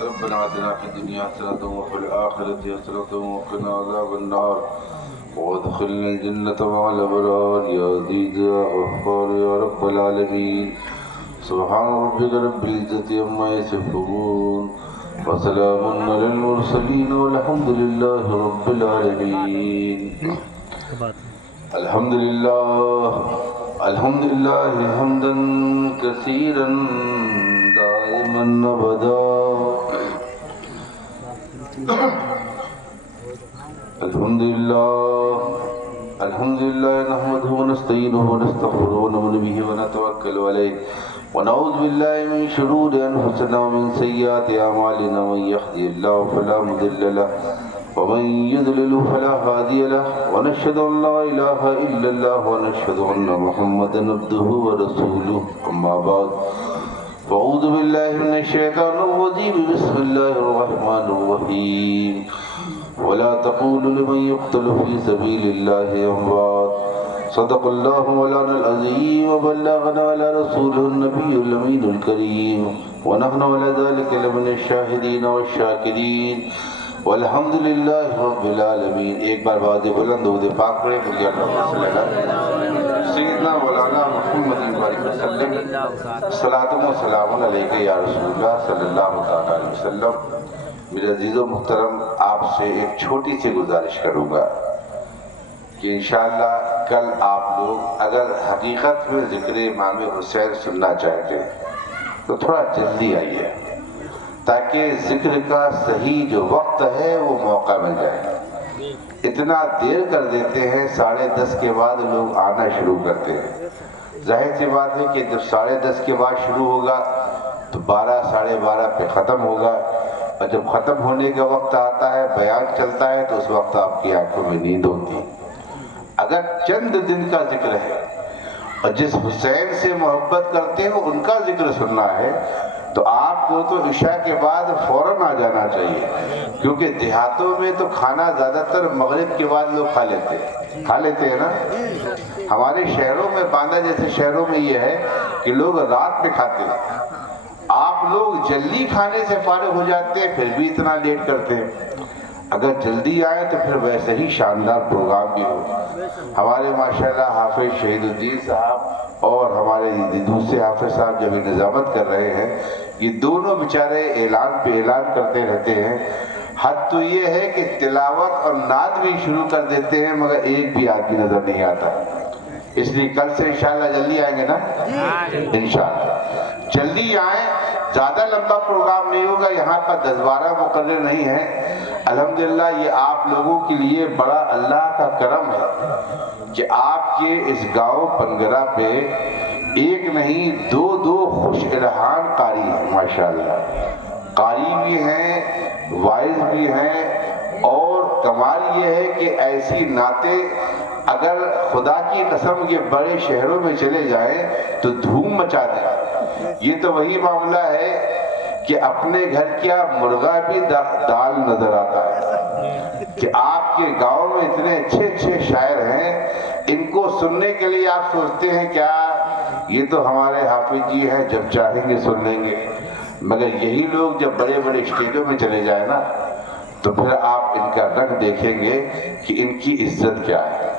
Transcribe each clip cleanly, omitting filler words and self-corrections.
ربنا آتنا في الدنيا حسنة وفي الآخرة حسنة وقنا عذاب النار وادخلنا الجنة مع الأبرار يا عزيز يا غفار يا رب العالمين سبحان ربك رب العزة عما يصفون وسلام على المرسلين والحمد لله رب العالمين. الحمد لله حمدا كثيرا دائما ابدا. الحمد لله نحمده ونستعينه ونستغفره ونؤمن به ونتوكل عليه ونعوذ بالله من شرور انفسنا ومن سيئات اعمالنا من يهده الله فلا مضل له ومن يضلل فلا هادي له ونشهد ان لا اله الا الله ونشهد ان محمدا عبده ورسوله. اما بعد فاعوذ بالله من الشيطان الرجيم بسم الله الرحمن الرحيم. ولا تقولوا لمن يقتل في سبيل الله اموات. صدق الله مولانا العظيم وبلغنا على رسوله النبي الامين الكريم ونحن على ذلك لمن الشاهدين والشاكرين والحمد للہ رب العالمین. ایک بار بعد بلند درود پاک پڑھیں صلی اللہ علیہ سیدنا مولانا محمد وسلم. صلاۃ و سلام علیک یا رسول اللہ صلی اللہ علیہ وسلم. میرے عزیز و محترم، آپ سے ایک چھوٹی سی گزارش کروں گا کہ انشاءاللہ کل آپ لوگ اگر حقیقت میں ذکر امام حسین سننا چاہتے ہیں تو تھوڑا جلدی آئیے تاکہ ذکر کا صحیح جو وقت ہے وہ موقع مل جائے. اتنا دیر کر دیتے ہیں، 10:30 کے بعد لوگ آنا شروع کرتے ہیں. ظاہر سی بات ہے کہ جب 10:30 کے بعد شروع ہوگا تو 12 ساڑھے 12 پہ ختم ہوگا، اور جب ختم ہونے کا وقت آتا ہے، بیان چلتا ہے، تو اس وقت آپ کی آنکھوں میں نیند ہوتی ہے. اگر چند دن کا ذکر ہے اور جس حسین سے محبت کرتے ہیں ان کا ذکر سننا ہے تو آپ کو تو عشاء کے بعد فوراً آ جانا چاہیے، کیونکہ دیہاتوں میں تو کھانا زیادہ تر مغرب کے بعد لوگ کھا لیتے ہیں نا. ہمارے شہروں میں، باندہ جیسے شہروں میں یہ ہے کہ لوگ رات میں کھاتے ہیں. آپ لوگ جلدی کھانے سے فارغ ہو جاتے ہیں پھر بھی اتنا لیٹ کرتے ہیں. اگر جلدی آئے تو پھر ویسے ہی شاندار پروگرام بھی ہو. ہمارے ماشاءاللہ حافظ شہید الدین صاحب اور ہمارے دوسرے حافظ صاحب جب نظامت کر رہے ہیں، یہ دونوں بیچارے اعلان پہ اعلان کرتے رہتے ہیں. حد تو یہ ہے کہ تلاوت اور نعت بھی شروع کر دیتے ہیں مگر ایک بھی آدمی نظر نہیں آتا. اس لیے کل سے انشاءاللہ جلدی آئیں گے نا، انشاءاللہ جلدی آئیں. زیادہ لمبا پروگرام نہیں ہوگا، یہاں پر 10-12 مقرر نہیں ہیں. الحمدللہ یہ آپ لوگوں کے لیے بڑا اللہ کا کرم ہے کہ آپ کے اس گاؤں پنگرا پہ ایک نہیں دو خوش ارحان قاری ہیں. ماشاءاللہ قاری بھی ہیں، وائز بھی ہیں، اور کمال یہ ہے کہ ایسی نعتیں اگر خدا کی قسم یہ بڑے شہروں میں چلے جائیں تو دھوم مچا دیں. یہ تو وہی معاملہ ہے کہ اپنے گھر کیا مرغا بھی دال نظر آتا ہے کہ آپ کے گاؤں میں اتنے اچھے شاعر ہیں، ان کو سننے کے لیے آپ سوچتے ہیں کیا یہ تو ہمارے حافظ جی ہیں، جب چاہیں گے سن لیں گے. مگر یہی لوگ جب بڑے اسٹیجوں میں چلے جائیں نا تو پھر آپ ان کا رنگ دیکھیں گے کہ ان کی عزت کیا ہے.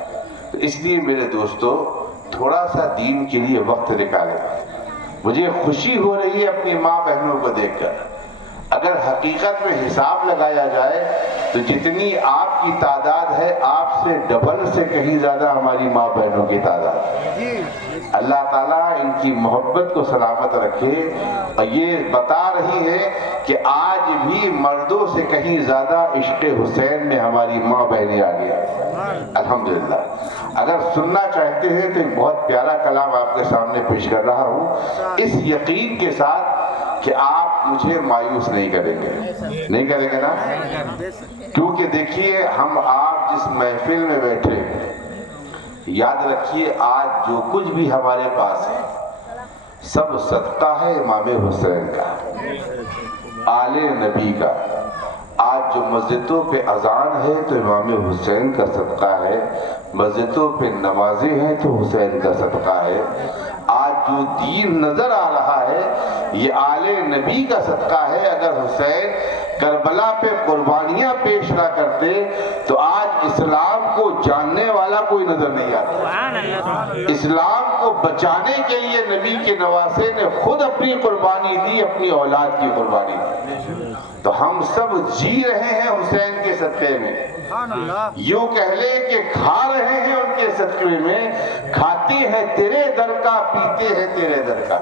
تو اس لیے میرے دوستو تھوڑا سا دین کے لیے وقت نکالیں. مجھے خوشی ہو رہی ہے اپنی ماں بہنوں کو دیکھ کر. اگر حقیقت میں حساب لگایا جائے تو جتنی آپ کی تعداد ہے آپ سے ڈبل سے کہیں زیادہ ہماری ماں بہنوں کی تعداد ہے. اللہ تعالیٰ ان کی محبت کو سلامت رکھے. اور یہ بتا رہی ہے کہ آج بھی مردوں سے کہیں زیادہ عشق حسین میں ہماری ماں بہنیں آ گیا. الحمدللہ. اگر سننا چاہتے ہیں تو ایک بہت پیارا کلام آپ کے سامنے پیش کر رہا ہوں، اس یقین کے ساتھ کہ آپ مجھے مایوس نہیں کریں گے نا. کیونکہ دیکھیے ہم آپ جس محفل میں بیٹھے، یاد رکھیے آج جو کچھ بھی ہمارے پاس ہے سب صدقہ ہے امام حسین کا، آل نبی کا. آج جو مسجدوں پہ اذان ہے تو امام حسین کا صدقہ ہے، مسجدوں پہ نمازیں ہیں تو حسین کا صدقہ ہے. آج جو جو دین نظر آ رہا ہے یہ آل نبی کا صدقہ ہے۔ اگر حسین کربلا پہ قربانیاں پیش نہ کرتے تو آج اسلام کو جاننے والا کوئی نظر نہیں آتا۔ اسلام کو بچانے کے لیے نبی کے نواسے نے خود اپنی قربانی دی، اپنی اولاد کی قربانی دی۔ تو ہم سب جی رہے ہیں حسین کے صدقے میں، یوں کہہ لیں کہ کھا رہے ہیں ان کے صدقے میں، کھاتے ہیں تیرے در کا، پیتے ہیں تیرے در کا۔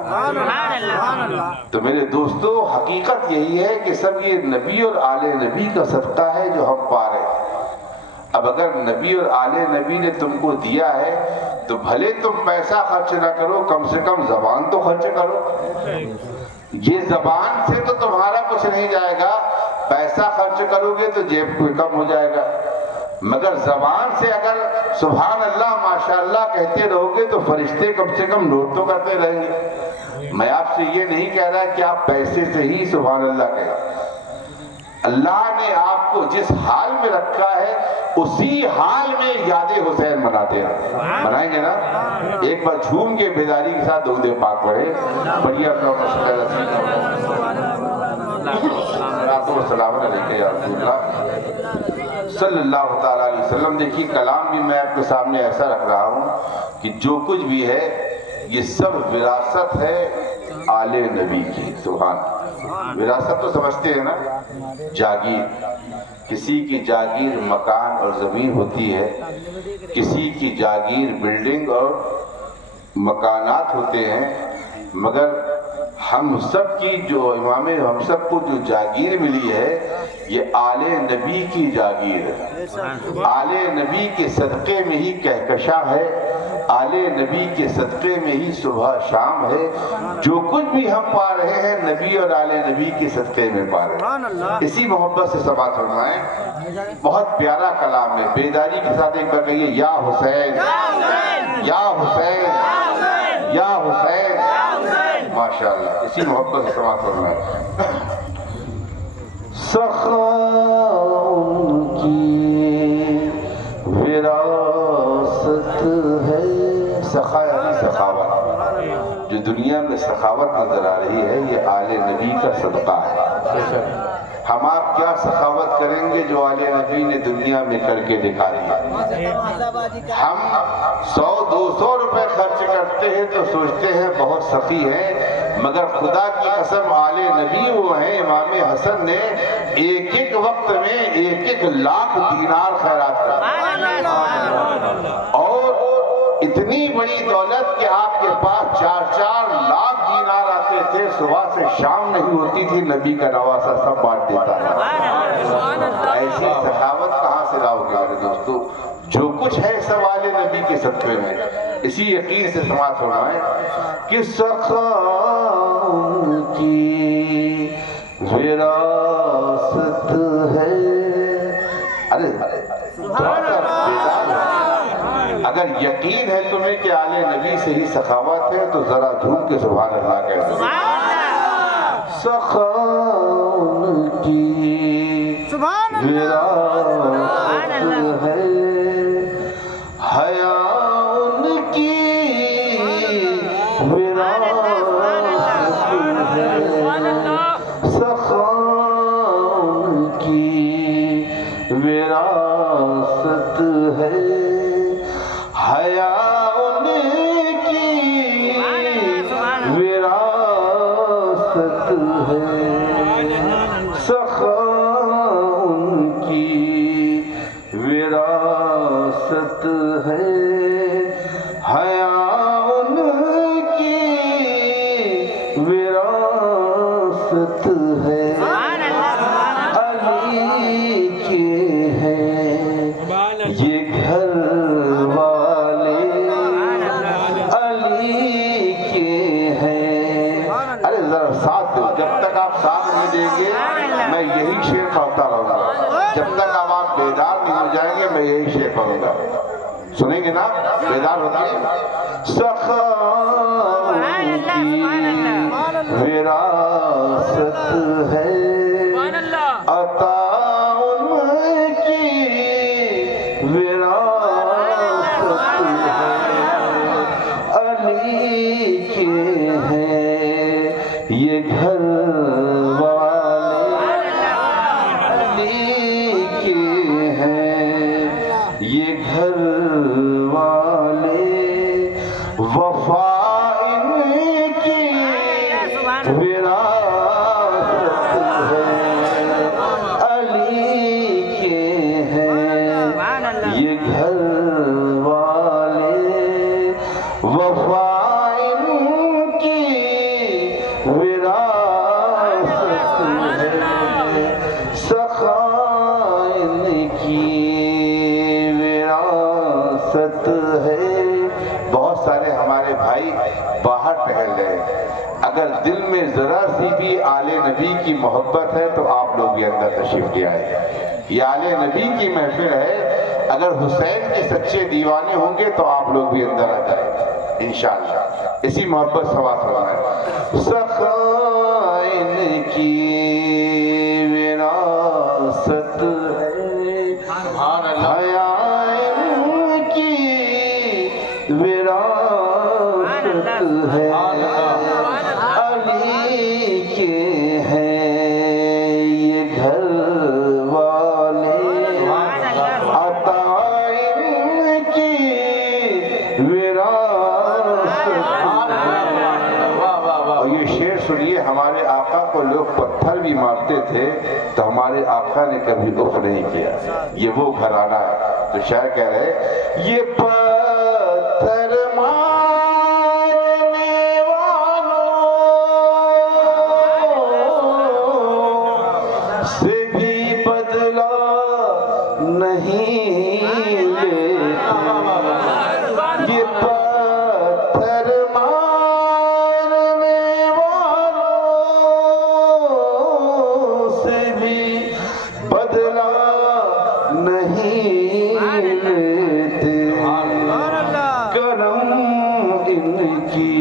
تو میرے دوستو حقیقت یہی ہے کہ سب یہ نبی اور آل نبی کا صدقہ ہے جو ہم پا رہے ہیں۔ اب اگر نبی اور آل نبی نے تم کو دیا ہے تو بھلے تم پیسہ خرچ نہ کرو، کم سے کم زبان تو خرچ کرو۔ یہ زبان سے تو تمہارا کچھ نہیں جائے گا، پیسہ خرچ کرو گے تو جیب کو کم ہو جائے گا، مگر زبان سے اگر سبحان اللہ ماشاءاللہ کہتے رہو گے تو فرشتے کم سے کم نوٹ تو کرتے رہیں گے۔ میں آپ سے یہ نہیں کہہ رہا کہ آپ پیسے سے ہی سبحان اللہ کہیں، اللہ نے آپ کو جس حال میں رکھا ہے اسی حال میں یاد حسین مناتے ہیں، منائیں گے نا؟ ایک بار جھوم کے بیداری کے ساتھ درود پاک پڑھے، بڑھیا السلام علیکم یا رسول اللہ صلی اللہ تعالیٰ علیہ وسلم۔ دیکھیے کلام بھی میں آپ کے سامنے ایسا رکھ رہا ہوں کہ جو کچھ بھی ہے یہ سب وراثت ہے آل نبی کی۔ سبحان، وراثت تو سمجھتے ہیں نا، جاگیر، کسی کی جاگیر مکان اور زمین ہوتی ہے، کسی کی جاگیر بلڈنگ اور مکانات ہوتے ہیں، مگر ہم سب کی جو امام ہم سب کو جو جاگیر ملی ہے یہ آل نبی کی جاگیر ہے۔ آل نبی کے صدقے میں ہی کہکشاں ہے، آل نبی کے صدقے میں ہی صبح شام ہے۔ جو کچھ بھی ہم پا رہے ہیں نبی اور آل نبی کے صدقے میں پا رہے ہیں۔ اسی محبت سے سماعت فرمائیں، بہت پیارا کلام ہے، بیداری کے ساتھ ایک بار کہیے یا حسین یا حسین یا حسین، ماشاءاللہ، اسی محبت سے سماعت فرمائیں۔ سخاؤں کی وراثت ہے، سخا یعنی سخاوت، جو دنیا میں سخاوت نظر آ رہی ہے یہ آل نبی کا صدقہ ہے۔ ہم آپ کیا سخاوت کریں گے جو آل نبی نے دنیا میں کر کے دکھا دیا۔ ہم 100-200 روپے خرچ کرتے ہیں تو سوچتے ہیں بہت سخی ہیں، مگر خدا کی قسم آل نبی وہ ہیں، امام حسن نے ایک ایک وقت میں 1-1 لاکھ دینار خیرات کر، اور اتنی بڑی دولت کہ آپ کے پاس 4-4 لاکھ دینار آتے تھے، صبح سے شام نہیں ہوتی تھی، نبی کا نواسہ سب بانٹ دیتا تھا۔ ایسی سخاوت کہاں سے لاؤ گے میرے دوستو؟ جو کچھ ہے سب آل نبی کے صدقے میں۔ اسی یقین سے سماعت فرمائیں کہ سخاؤں کی وراثت ہے۔ ارے اگر یقین ہے تمہیں کہ آل نبی سے ہی سخاوت ہے تو ذرا جھوم کے سبحان اللہ کہہ دو۔ سخاؤں کی وراثت ہے، حیا ان کی وراثت ہے، سخاؤں کی وراثت ہے، حیا ان کی وراثت ہے، سخاؤں کی وراثت ہے، حیا ان کی وراثت ہے، علی کے ہیں یہ گھر والے، علی کے ہیں۔ ارے ذرا ساتھ دو، جب تک آپ ساتھ نہیں دیں گے میں یہی شعر پڑھتا رہوں گا، جب تک آپ بیدار نہیں ہو جائیں گے میں یہی شعر پڑھوں گا۔ سنیں گے نا؟ بیدار ہوتی سخاؤں کی وراثت ہے، عطا ان کی وراثت ہے، علی کے یہ گھر والے علی کے ہیں، یہ گھر والے وفا ان کی وراثت ہے، علی کے ہیں یہ گھر والے وفا ان کی وراثت ہے، سخا ان کی وراثت ہے۔ بہت سارے ہمارے بھائی باہر ٹہل رہے، اگر دل میں ذرا سی بھی آل نبی کی محبت ہے تو آپ لوگ بھی اندر تشریف لے آئے۔ یہ آل نبی کی محفل ہے، اگر حسین کے سچے دیوانے ہوں گے تو آپ لوگ بھی اندر آ جائیں انشاءاللہ۔ اسی محبت سوات فرمائیں، سخا ان کی وراثت ہے، حیا ان کی وراثت ہے، علی کے ہیں یہ گھر والے، عطا ان کی وراثت ہے۔ اور یہ شعر سنیے، ہمارے آقا کو لوگ پتھر بھی مارتے تھے تو ہمارے آقا نے کبھی اف نہیں کیا، یہ وہ گھرانہ ہے۔ تو شاعر کہہ رہے یہ پتھر مارنے والوں سے بھی بدلہ نہیں لیتے، یہ پتھر مارنے والوں سے بھی بدلہ نہیں لیتے، کرم ان کی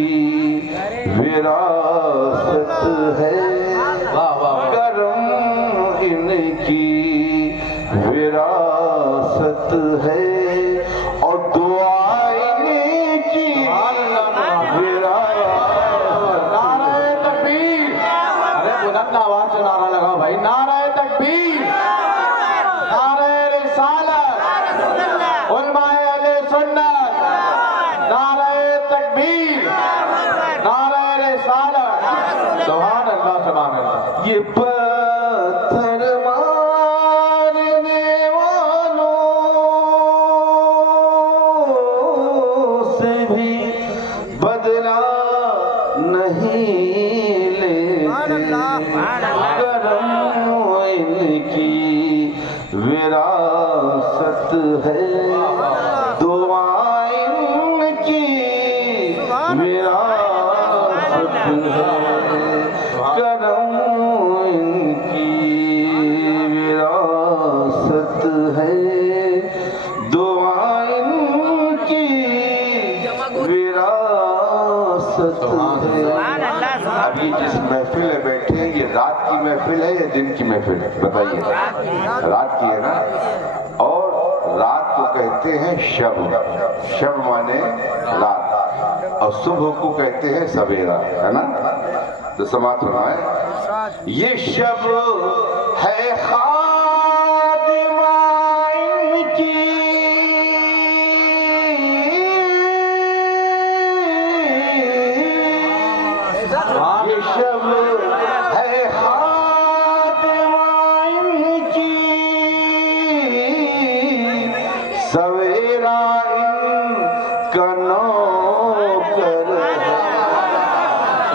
وراثت ہے، کرم ان کی وراثت ہے، اور دعا ان کی وراثت۔ نعرہ تکبیر، ارے بلند آواز سے نعرہ لگاؤ بھائی، نعرہ تکبیر، نعرہ رسالت، علماء اہل سنت، نعرہ تکبیر، نعرہ رسالت، سبحان اللہ سبحان اللہ۔ یہ پتھر مارنے والوں سے بھی بدلہ نہیں لیتے، کرم ان کی وراثت ہے، دعا ان کی وراثت ہے، کرم ان کی وراثت ہے، دعا ان کی وراثت ہے۔ اب یہ جس محفل میں بیٹھے ہیں یہ رات کی محفل ہے یا دن کی محفل ہے بتائیے؟ رات کی ہے نا، اور رات کو کہتے ہیں شب، شب مانے رات، اور صبح کو کہتے ہیں سویرا، ہے نا؟ تو سماعت فرمائیں، یہ شب ہے خادمہ ان کی، یہ شب ہے خادمہ ان کی، سویرا ان کا نوکر ہے،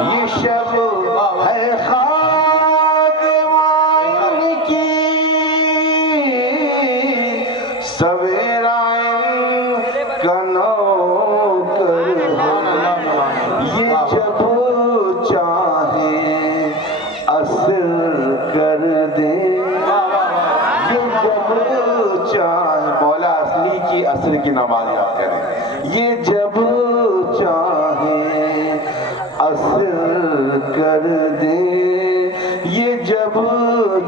یہ شب ہے خادمہ ان کی، سویرا ان کا نوکر ہے، یہ جب چاہے اثر کر دے، یہ جب چاہے مولا اصلی کی عصر کی نماز یاد کریں، یہ جب چاہے اثر کر دے، یہ جب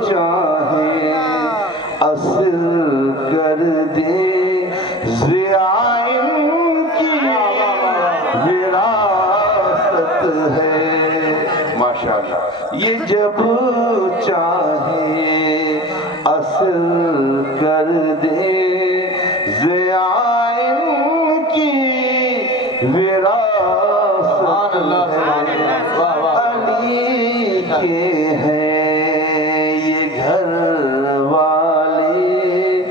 چاہے اثر کر دے، ضیاء ان کی وراثت ہے۔ ماشاءاللہ یہ جب چاہے اصل کر دے ضیاء کی وراثت علی کے ہیں یہ گھر والے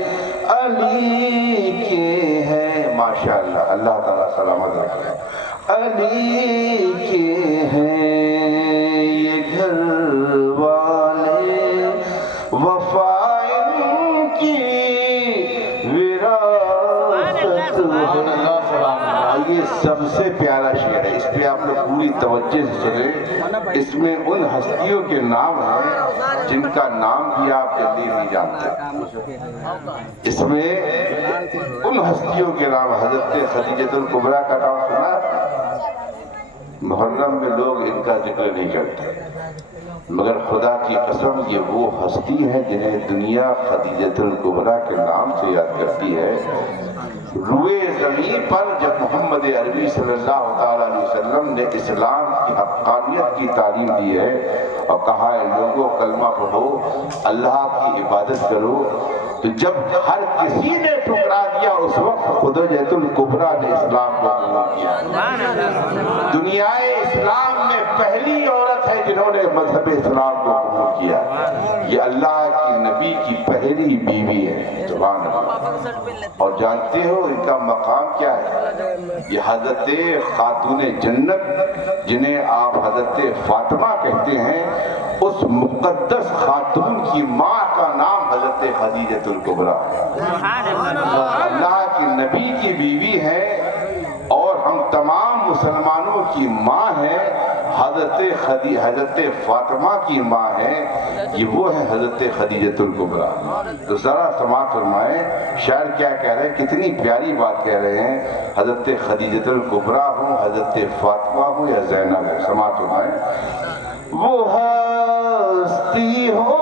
علی کے ہیں ماشاءاللہ اللہ تعالیٰ سلامت رکھے علی کے ہیں یہ گھر والے وفا ان کی وراثت یہ سب سے پیارا شعر ہے اس پہ آپ لوگ پوری توجہ سے سنیں اس میں ان ہستیوں کے نام ہیں جن کا نام بھی آپ جلدی نہیں جانتے اس میں ان ہستیوں کے نام حضرت خدیجۃ الکبریٰ کا نام سنا محرم میں لوگ ان کا ذکر نہیں کرتے مگر خدا کی قسم یہ وہ ہستی ہے جنہیں دنیا خدیجۃ الکبریٰ کے نام سے یاد کرتی ہے روئے زمین پر جب محمد عربی صلی اللہ تعالیٰ علیہ وسلم نے اسلام کی حقانیت کی تعلیم دی ہے اور کہا ہے لوگوں کلمہ پڑھو اللہ کی عبادت کرو تو جب ہر کسی نے ٹھکرا دیا اس وقت خدیجۃ الکبریٰ نے اسلام کو قبول کیا دنیا اسلام میں پہلی عورت ہے جنہوں نے مذہب اسلام کو قبول کیا یہ اللہ کی نبی کی پہلی بیوی ہے سبحان اللہ اور جانتے ہو ان کا مقام کیا ہے یہ حضرت خاتون جنت جنہیں آپ حضرت فاطمہ کہتے ہیں اس مقدس خاتون کی ماں کا نام حضرت خدیجۃ الکبریٰ اللہ کی نبی کی بیوی ہے اور ہم تمام مسلمانوں کی ماں ہے حضرت فاطمہ کی ماں ہے یہ وہ ہے حضرت خدیجۃ الکبریٰ تو ذرا سماعت فرمائیں شاعر کیا کہہ رہے ہیں کتنی پیاری بات کہہ رہے ہیں حضرت خدیجۃ الکبریٰ ہوں حضرت فاطمہ ہوں یا زینب ہوں سماعت فرمائیں وہ ہستی ہو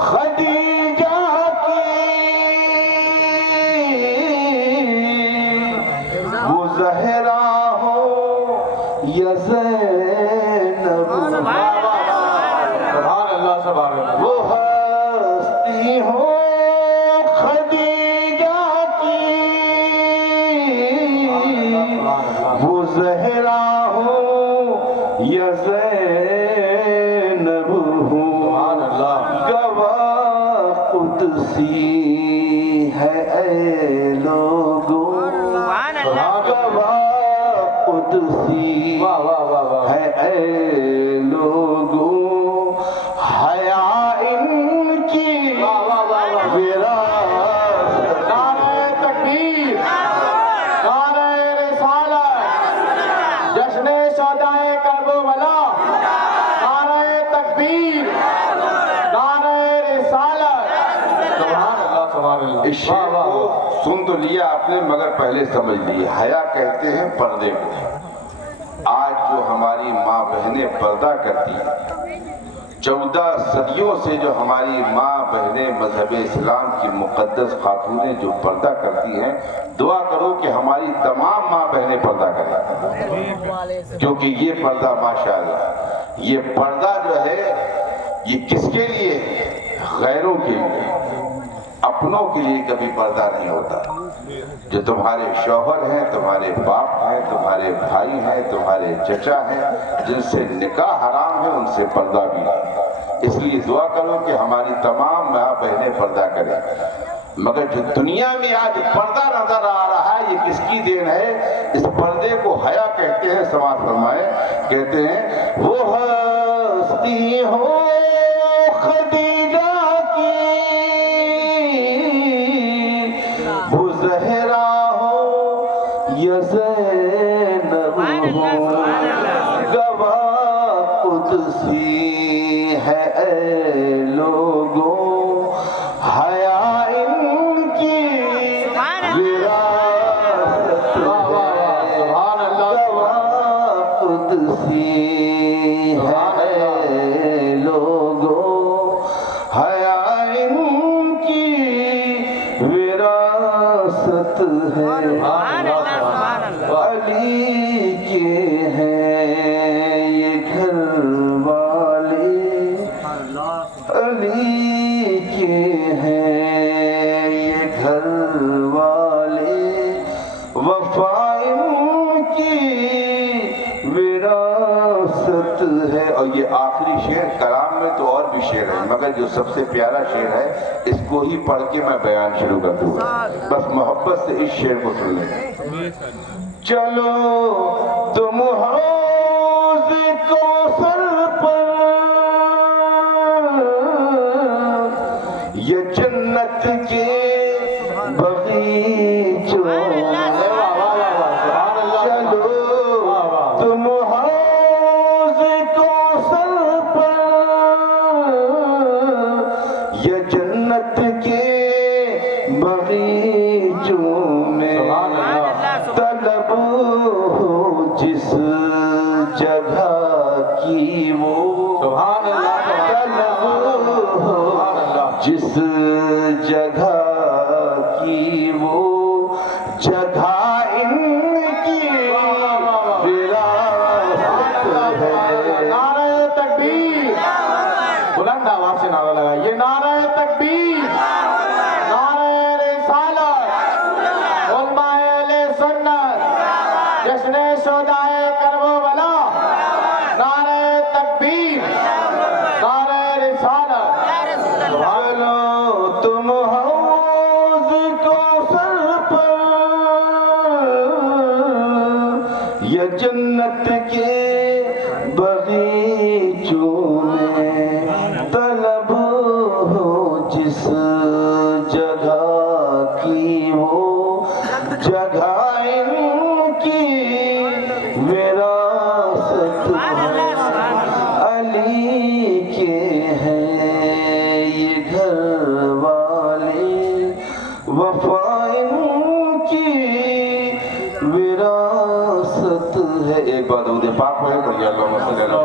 خدیجہ کی وہ زہرا ہو یا زینب سبحان اللہ سبحان اللہ وہ ہستی ہو خدیجہ کی وہ زہرا ہو یا زینب ہو گواہ قدسی ہے اے لوگوں گواہ قدسی ہے اے لوگوں حیا ان کی وراثت نعرہ تکبیر نعرہ رسالت جشن شہدائے کربلا نعرہ تکبیر نعرہ رسالت سبحان اللہ سبحان اللہ اس شعر کو سن تو لیا آپ نے مگر پہلے سمجھ لیے حیا کہتے ہیں پردے کو آج جو ہماری ماں بہنیں پردہ کرتی ہیں 14 صدیوں سے جو ہماری ماں بہنیں مذہب اسلام کی مقدس خاتونیں جو پردہ کرتی ہیں دعا کرو کہ ہماری تمام ماں بہنیں پردہ کریں کیونکہ یہ پردہ ماشاءاللہ یہ پردہ جو ہے یہ کس کے لیے غیروں کے لیے اپنوں کے لیے کبھی پردہ نہیں ہوتا جو تمہارے شوہر ہیں تمہارے باپ ہیں تمہارے بھائی ہیں تمہارے چچا ہیں جن سے نکاح حرام ہے ان سے پردہ بھی نہیں اس لیے دعا کرو کہ ہماری تمام ماں بہنیں پردہ کریں مگر جو دنیا میں آج پردہ نظر آ رہا ہے یہ کس کی دین ہے اس پردے کو حیا کہتے ہیں سماعت فرمائے کہتے ہیں وہ ہستی ہو خدیجہ کی وہ زہرا ہو یا زینب ہو گواہ قدسی ہے اے لوگوں حیا ان کی وراثت سبحان اللہ گواہ قدسی ہے اے لوگوں حیا ان کی وراثت ہے علی کے ہیں یہ گھر جنت ہے، اور یہ آخری شعر، کلام میں تو اور بھی شعر ہے مگر جو سب سے پیارا شعر ہے اس کو ہی پڑھ کے میں بیان شروع کر دوں گا، بس محبت سے اس شعر کو سن لیں۔ چلو تم حوض کوثر پر، یہ جنت کے بغیچوں، جس جگہ کی وہ جگہ ان کی وراثت ہے۔ نعرہ تکبیر، بلند آواز سے نعرہ لگا، یہ نعرہ تکبیر، نعرہ رسالت، علماء اہل سنت، جشن شہدائے کربلا، نعرہ تکبیر، نعرہ رسالت۔ چلو تم حوض کوثر پر، یہ جنت کے بغیچوں میں طلب ہو، جس جگہ کی وہ جگہ ان کی وراثت ہے۔ علی کے ہیں یہ گھر والے، وفا ان کی وراثت ہے۔ ایک بات درود پاک پڑھیں، پڑھیے اللہم صلی اللہ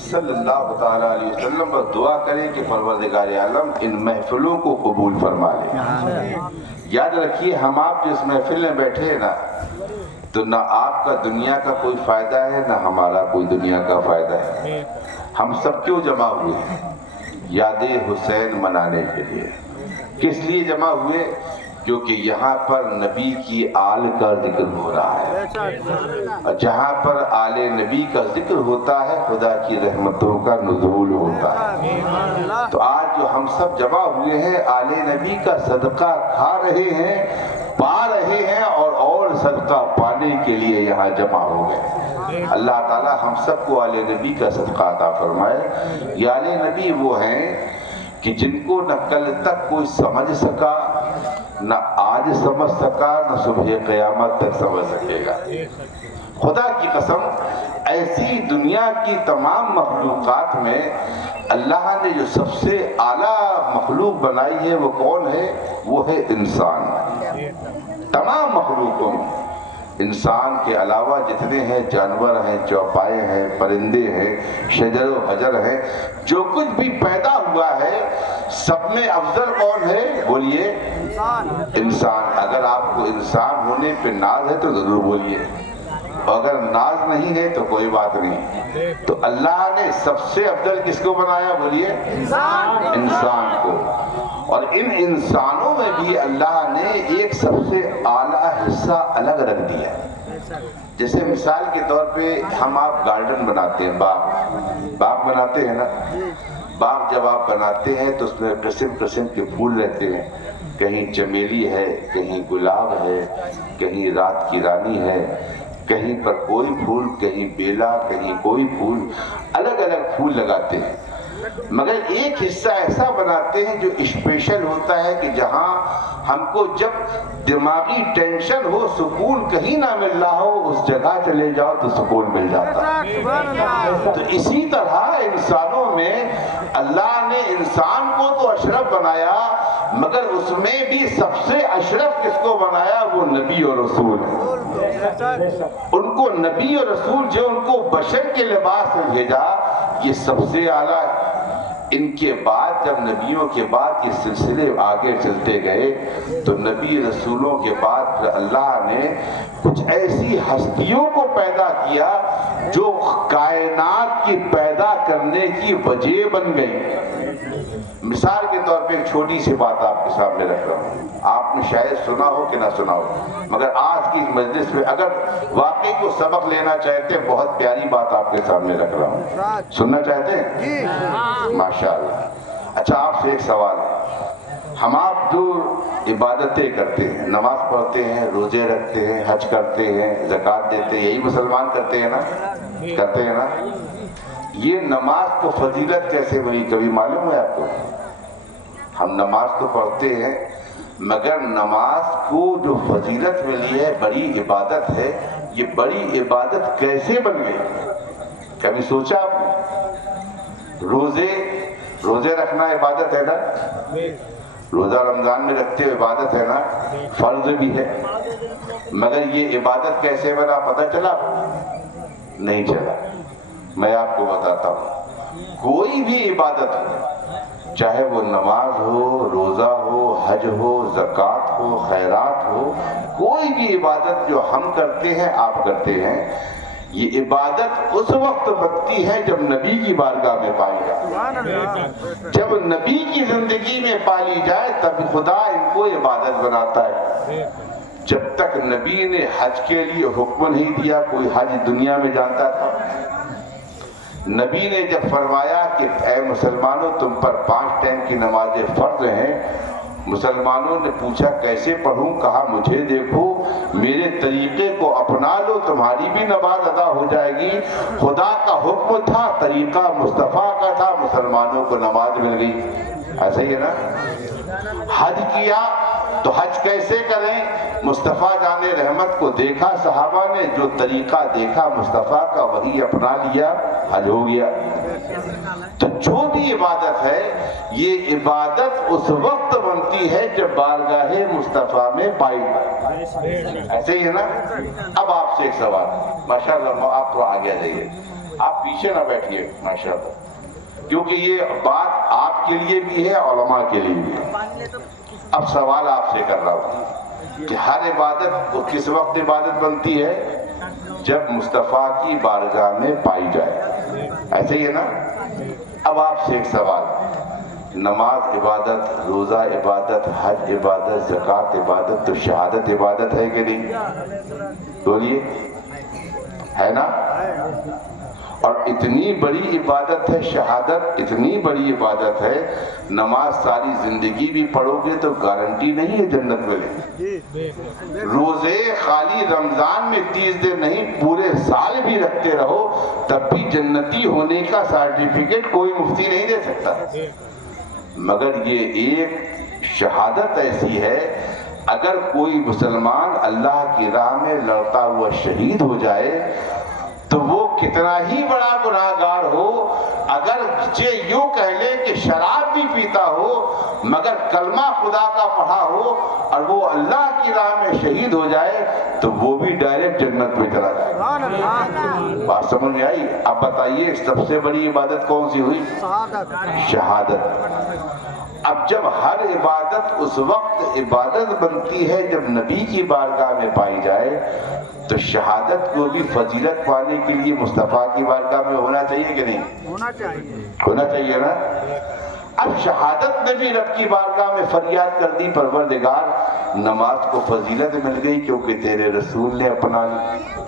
صلی اللہ تعالیٰ علیہ وسلم، پر دعا کریں کہ پروردگار عالم ان محفلوں کو قبول فرما لے۔ یاد رکھیے ہم آپ جس محفل میں بیٹھے ہیں نا، تو نہ آپ کا دنیا کا کوئی فائدہ ہے نہ ہمارا کوئی دنیا کا فائدہ ہے۔ ہم سب کیوں جمع ہوئے ہیں؟ یاد حسین منانے کے لیے۔ کس لیے جمع ہوئے؟ کیونکہ یہاں پر نبی کی آل کا ذکر ہو رہا ہے، اور جہاں پر آل نبی کا ذکر ہوتا ہے خدا کی رحمتوں کا نزول ہوتا ہے۔ تو آج جو ہم سب جمع ہوئے ہیں آل نبی کا صدقہ کھا رہے ہیں، پا رہے ہیں، اور صدقہ پانے کے لیے یہاں جمع ہو گئے۔ اللہ تعالی ہم سب کو آل نبی کا صدقہ عطا فرمائے۔ یہ آل نبی وہ ہیں کہ جن کو نہ کل تک کوئی سمجھ سکا، نہ آج سمجھ سکا، نہ صبح قیامت تک سمجھ سکے گا۔ خدا کی قسم ایسی دنیا کی تمام مخلوقات میں اللہ نے جو سب سے اعلیٰ مخلوق بنائی ہے وہ کون ہے؟ وہ ہے انسان۔ تمام مخلوقوں میں انسان کے علاوہ جتنے ہیں جانور ہیں، چوپائے ہیں، پرندے ہیں، شجر و حجر ہیں، جو کچھ بھی پیدا ہوا ہے سب میں افضل کون ہے؟ بولیے انسان۔ اگر آپ کو انسان ہونے پہ ناز ہے تو ضرور بولیے، اگر ناز نہیں ہے تو کوئی بات نہیں۔ تو اللہ نے سب سے افضل کس کو بنایا؟ بولیے انسان کو۔ اور ان انسانوں میں بھی اللہ نے ایک سب سے اعلیٰ حصہ الگ رکھ دیا۔ جیسے مثال کے طور پہ ہم آپ گارڈن بناتے ہیں، باغ بناتے ہیں نا، باغ جب آپ بناتے ہیں تو اس میں قسم قسم کے پھول رہتے ہیں، کہیں چمیلی ہے، کہیں گلاب ہے، کہیں رات کی رانی ہے، کہیں پر کوئی پھول، کہیں بیلا، کہیں کوئی پھول، الگ الگ پھول لگاتے ہیں۔ مگر ایک حصہ ایسا بناتے ہیں جو اسپیشل ہوتا ہے کہ جہاں ہم کو جب دماغی ٹینشن ہو، سکون کہیں نہ مل رہا ہو، اس جگہ چلے جاؤ تو سکون مل جاتا ہے۔ تو اسی طرح انسانوں میں اللہ نے انسان کو تو اشرف بنایا، مگر اس میں بھی سب سے اشرف کس کو بنایا؟ وہ نبی اور رسول ہے۔ ان کو نبی اور رسول جو ان کو بشر کے لباس میں بھیجا، یہ سب سے اعلیٰ۔ ان کے بعد جب نبیوں کے بعد یہ سلسلے آگے چلتے گئے تو نبی رسولوں کے بعد پھر اللہ نے کچھ ایسی ہستیوں کو پیدا کیا جو کائنات کی پیدا کرنے کی وجہ بن گئی۔ مثال کے طور پہ ایک چھوٹی سی بات آپ کے سامنے رکھ رہا ہوں، آپ نے شاید سنا ہو کہ نہ سنا ہو، مگر آج کی مجلس میں اگر واقعی کو سبق لینا چاہتے ہیں، بہت پیاری بات آپ کے سامنے رکھ رہا ہوں، سننا چاہتے ہیں؟ ماشاءاللہ۔ اچھا، آپ سے ایک سوال ہے، ہم آپ جو عبادتیں کرتے ہیں، نماز پڑھتے ہیں، روزے رکھتے ہیں، حج کرتے ہیں، زکوٰۃ دیتے ہیں، یہی مسلمان کرتے ہیں نا؟ کرتے ہیں نا؟ یہ نماز کو فضیلت کیسے بنی، کبھی معلوم ہے آپ کو؟ ہم نماز تو پڑھتے ہیں، مگر نماز کو جو فضیلت ملی ہے، بڑی عبادت ہے، یہ بڑی عبادت کیسے بن گئی؟ کبھی سوچا آپ نے؟ روزے رکھنا عبادت ہے نا؟ روزہ رمضان میں رکھتے ہو عبادت ہے نا؟ فرض بھی ہے، مگر یہ عبادت کیسے بنا پتہ چلا؟ نہیں چلا۔ میں آپ کو بتاتا ہوں، کوئی بھی عبادت ہو، چاہے وہ نماز ہو، روزہ ہو، حج ہو، زکوٰۃ ہو، خیرات ہو، کوئی بھی عبادت جو ہم کرتے ہیں، آپ کرتے ہیں، یہ عبادت اس وقت بنتی ہے جب نبی کی بارگاہ میں پائی جائے، جب نبی کی زندگی میں پالی جائے تب خدا ان کو عبادت بناتا ہے۔ جب تک نبی نے حج کے لیے حکم نہیں دیا، کوئی حج دنیا میں جانتا تھا؟ نبی نے جب فرمایا کہ اے مسلمانوں، تم پر 5 ٹائم کی نمازیں فرض ہیں، مسلمانوں نے پوچھا کیسے پڑھوں؟ کہا مجھے دیکھو، میرے طریقے کو اپنا لو، تمہاری بھی نماز ادا ہو جائے گی۔ خدا کا حکم تھا، طریقہ مصطفیٰ کا تھا، مسلمانوں کو نماز مل گئی۔ ایسا ہی ہے نا؟ حج کیا تو حج کیسے کریں؟ مصطفیٰ جان رحمت کو دیکھا صحابہ نے، جو طریقہ دیکھا مصطفیٰ کا وہی اپنا لیا، حج ہو گیا۔ تو جو بھی عبادت ہے، یہ عبادت اس وقت بنتی ہے جب بارگاہ مصطفیٰ میں پائی جائے۔ ایسے ہی ہے نا؟ اب آپ سے ایک سوال، ماشاءاللہ آپ تو آگے آ جائیے، آپ پیچھے نہ بیٹھیے ماشاءاللہ، کیونکہ یہ بات آپ کے لیے بھی ہے، علماء کے لیے بھی ہے۔ اب سوال آپ سے کر رہا ہوں کہ ہر عبادت کو کس وقت عبادت بنتی ہے؟ جب مصطفیٰ کی بارگاہ میں پائی جائے۔ ایسے ہی ہے نا؟ اب آپ سے ایک سوال، نماز عبادت، روزہ عبادت، حج عبادت، زکوٰۃ عبادت، تو شہادت عبادت ہے کہ نہیں؟ بولیے، ہے نا؟ اور اتنی بڑی عبادت ہے شہادت، اتنی بڑی عبادت ہے، نماز ساری زندگی بھی پڑھو گے تو گارنٹی نہیں ہے جنت ملے۔ روزے خالی رمضان میں 30 دن نہیں، پورے سال بھی رکھتے رہو تب بھی جنتی ہونے کا سرٹیفکیٹ کوئی مفتی نہیں دے سکتا۔ مگر یہ ایک شہادت ایسی ہے، اگر کوئی مسلمان اللہ کی راہ میں لڑتا ہوا شہید ہو جائے تو وہ کتنا ہی بڑا گناہگار ہو، اگر یوں کہہ لے کہ شراب بھی پیتا ہو مگر کلمہ خدا کا پڑھا ہو اور وہ اللہ کی راہ میں شہید ہو جائے تو وہ بھی ڈائریکٹ جنت میں چلا جائے۔ بات سمجھ میں آئی؟ اب بتائیے سب سے بڑی عبادت کون سی ہوئی؟ شہادت۔ اب جب ہر عبادت اس وقت عبادت بنتی ہے جب نبی کی بارگاہ میں پائی جائے، تو شہادت کو بھی فضیلت پانے کے لیے مصطفیٰ کی بارگاہ میں ہونا چاہیے کہ نہیں؟ ہونا چاہیے نا؟ اب شہادت نے بھی رب کی بارگاہ میں فریاد کر دی، پروردگار نماز کو فضیلت مل گئی کیونکہ تیرے رسول نے اپنا لی،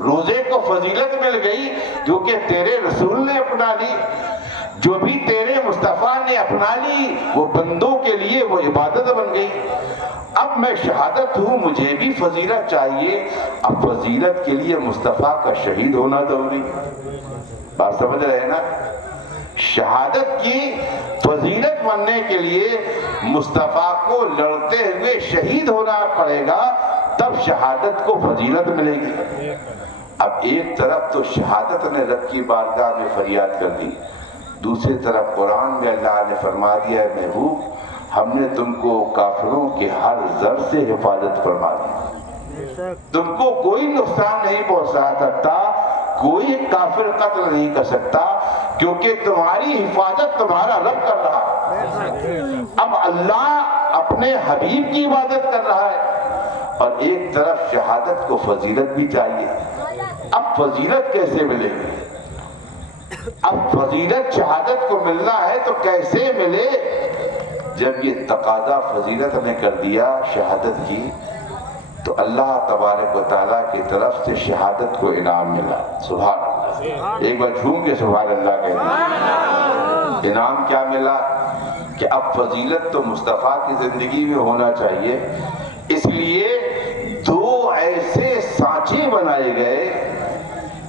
روزے کو فضیلت مل گئی کیونکہ تیرے رسول نے اپنا لی، جو بھی تیرے مصطفیٰ نے اپنا لی وہ بندوں کے لیے وہ عبادت بن گئی۔ اب میں شہادت ہوں، مجھے بھی فضیلت چاہیے، اب فضیلت کے لیے مصطفیٰ کا شہید ہونا ضروری۔ بات سمجھ رہے ہیں نا؟ شہادت کی فضیلت بننے کے لیے مصطفیٰ کو لڑتے ہوئے شہید ہونا پڑے گا، تب شہادت کو فضیلت ملے گی۔ اب ایک طرف تو شہادت نے رب کی بارگاہ میں فریاد کر دی، دوسری طرف قرآن میں اللہ نے فرما دیا ہے محبوب ہم نے تم کو کافروں کے ہر زر سے حفاظت فرما دی، تم کو کوئی نقصان نہیں پہنچا سکتا، کوئی کافر قتل نہیں کر سکتا، کیونکہ تمہاری حفاظت تمہارا رب کر رہا ہے۔ اب اللہ اپنے حبیب کی عبادت کر رہا ہے اور ایک طرف شہادت کو فضیلت بھی چاہیے۔ اب فضیلت کیسے ملے گی؟ اب فضیلت شہادت کو ملنا ہے تو کیسے ملے؟ جب یہ تقاضا فضیلت نے کر دیا شہادت کی تو اللہ تبارک و تعالیٰ کی طرف سے شہادت کو انعام ملا۔ سبحان اللہ، ایک بار جھوم کے سبحان اللہ کہتے ہیں۔ انعام کیا ملا؟ کہ اب فضیلت تو مصطفیٰ کی زندگی میں ہونا چاہیے، اس لیے دو ایسے سانچے بنائے گئے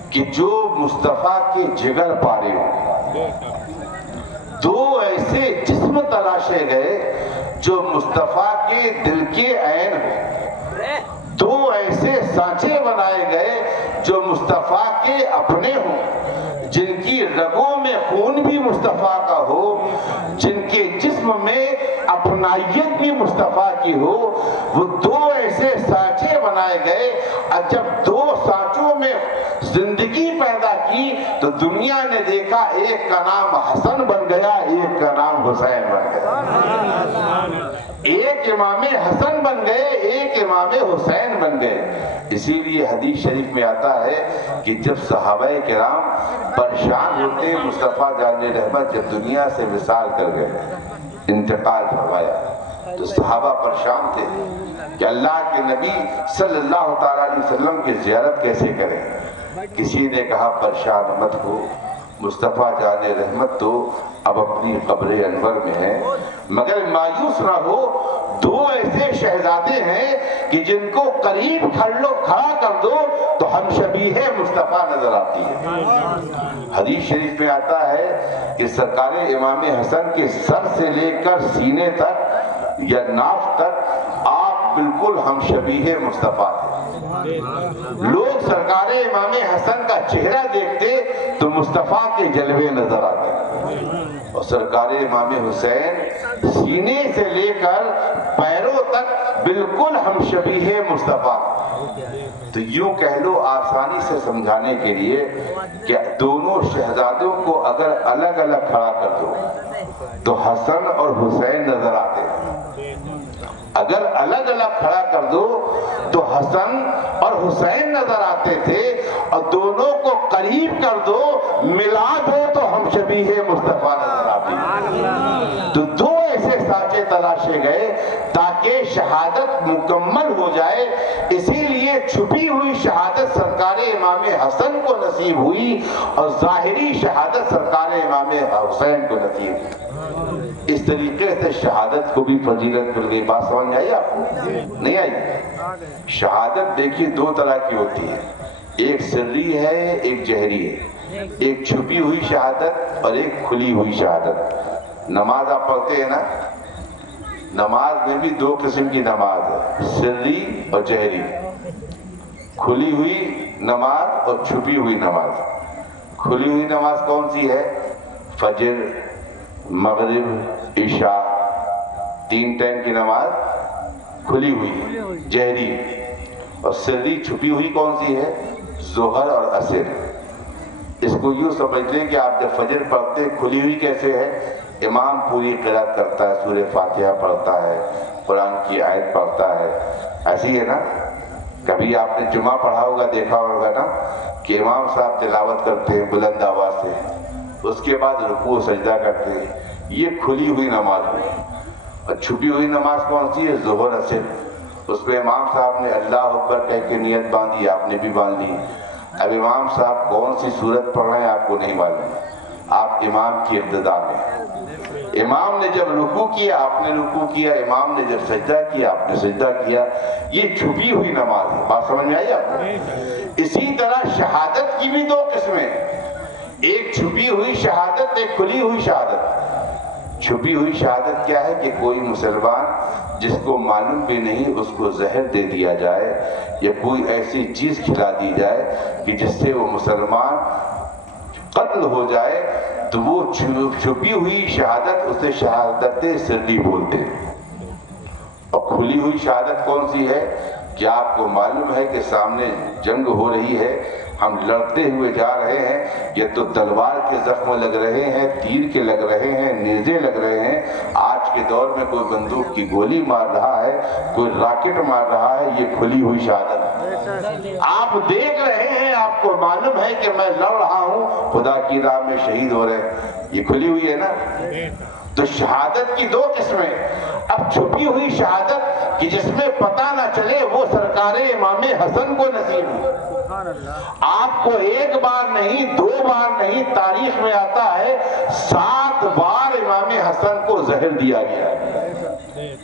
کہ جو مصطفیٰ کے جگر پارے ہوں، دو ایسے جسم تلاشے گئے جو مصطفیٰ کے دل کے عین ہوں، دو ایسے سانچے بنائے گئے جو مصطفیٰ کے اپنے ہوں، جن کی رگوں میں خون بھی مصطفیٰ کا ہو، جن کے جسم میں اپنائیت بھی مصطفیٰ کی ہو، وہ دو ایسے سانچے بنائے گئے۔ اور جب دو سانچوں میں زندگی پیدا کی تو دنیا نے دیکھا ایک کا نام حسن بن گیا، ایک کا نام حسین بن گیا، ایک امام حسن بن گئے، ایک امام حسین بن گئے۔ اسی لیے حدیث شریف میں آتا ہے کہ جب صحابہ کرام پریشان ہوتے، مصطفیٰ جان رحمت جب دنیا سے وصال کر گئے، انتقال فرمایا، تو صحابہ پریشان تھے کہ اللہ کے نبی صلی اللہ تعالیٰ علیہ وسلم کی زیارت کیسے کریں۔ کسی نے کہا پریشان مت ہو، مصطفیٰ جان رحمت تو اب اپنی قبر انور میں ہے، مگر مایوس نہ ہو، دو ایسے شہزادے ہیں کہ جن کو قریب کھڑا کر دو تو ہم شبیہ مصطفیٰ نظر آتی ہے۔ حدیث شریف میں آتا ہے کہ سرکار امام حسن کے سر سے لے کر سینے تک یا ناف تک آپ بالکل ہم شبیہ مصطفیٰ تھے۔ لوگ سرکار امام حسن کا چہرہ دیکھتے تو مصطفیٰ کے جلوے نظر آتے، اور سرکار امام حسین سینے سے لے کر پیروں تک بالکل ہم شبیہ مصطفیٰ۔ تو یوں کہہ لو آسانی سے سمجھانے کے لیے کہ دونوں شہزادوں کو اگر الگ الگ کھڑا کر دو تو حسن اور حسین نظر آتے ہیں، اگر الگ الگ کھڑا کر دو تو حسن اور حسین نظر آتے تھے، اور دونوں کو قریب کر دو، ملا دو تو ہم شبیہ مصطفیٰ نظر آتے ہیں۔ تو دو ایسے سانچے تلاشے گئے تاکہ شہادت مکمل ہو جائے، اسی لیے چھپی ہوئی شہادت سرکار امام حسن کو نصیب ہوئی اور ظاہری شہادت سرکار امام حسین کو نصیب ہوئی۔ اس طریقے سے شہادت کو بھی فضیلت مل گئی۔ بات سمجھ آئی آپ کو؟ نہیں آئی؟ شہادت دیکھیے دو طرح کی ہوتی ہے، ایک سری ہے، ایک جہری ہے، ایک چھپی ہوئی شہادت اور ایک کھلی ہوئی شہادت۔ نماز آپ پڑھتے ہیں نا، نماز میں بھی دو قسم کی نماز ہے، سری اور جہری، کھلی ہوئی نماز اور چھپی ہوئی نماز۔ کھلی ہوئی نماز کون سی ہے؟ فجر، مغرب، عشاء، 3 ٹائم کی نماز کھلی ہوئی جہری۔ اور سری چھپی ہوئی کون سی ہے؟ ظہر اور عصر۔ اس کو یوں سمجھ لیں کہ آپ جب فجر پڑھتے کھلی ہوئی کیسے ہے؟ امام پوری قرات کرتا ہے، سورہ فاتحہ پڑھتا ہے، قرآن کی آیت پڑھتا ہے، ایسی ہے نا؟ کبھی آپ نے جمعہ پڑھا ہوگا، دیکھا ہوگا نا کہ امام صاحب تلاوت کرتے ہیں بلند آواز سے، اس کے بعد رکوع سجدہ کرتے ہیں۔ یہ کھلی ہوئی نماز ہوئی۔ اور چھپی ہوئی نماز کون سی ہے؟ ظہر عصر۔ اس میں امام صاحب نے اللہ اکبر کہہ کے نیت باندھی، آپ نے بھی باندھ لی۔ اب امام صاحب کون سی سورت پڑھ رہے ہیں آپ کو نہیں معلوم، آپ امام کی ابتدا میں۔ امام نے جب رکوع کیا آپ نے رکوع کیا، امام نے جب سجدہ کیا آپ نے سجدہ کیا۔ یہ چھپی ہوئی نماز ہے۔ بات سمجھ میں آئی آپ کو؟ اسی طرح شہادت کی بھی دو قسمیں، ایک چھپی ہوئی شہادت، ایک کھلی ہوئی شہادت۔ چھپی ہوئی شہادت کیا ہے؟ کہ کوئی مسلمان جس کو معلوم بھی نہیں اس کو زہر دے دیا جائے یا کوئی ایسی چیز کھلا دی جائے کہ جس سے وہ مسلمان قتل ہو جائے، تو وہ چھپی ہوئی شہادت اسے شہادت سری بولتے ہیں۔ اور کھلی ہوئی شہادت کون سی ہے؟ کہ آپ کو معلوم ہے کہ سامنے جنگ ہو رہی ہے، ہم لڑتے ہوئے جا رہے ہیں، یہ تو تلوار کے زخم لگ رہے ہیں، تیر کے لگ رہے ہیں، نیزے لگ رہے ہیں، آج کے دور میں کوئی بندوق کی گولی مار رہا ہے، کوئی راکٹ مار رہا ہے، یہ کھلی ہوئی شہادت ہے۔ آپ دیکھ رہے ہیں، آپ کو معلوم ہے کہ میں لڑ رہا ہوں، خدا کی راہ میں شہید ہو رہے ہیں، یہ کھلی ہوئی ہے نا۔ تو شہادت کی دو قسمیں، اب چھپی ہوئی شہادت کہ جس میں پتہ نہ چلے، وہ سرکار امام حسن کو نصیب ہوئی۔ آپ کو ایک بار نہیں، دو بار نہیں، تاریخ میں آتا ہے 7 بار امام حسن کو زہر دیا گیا۔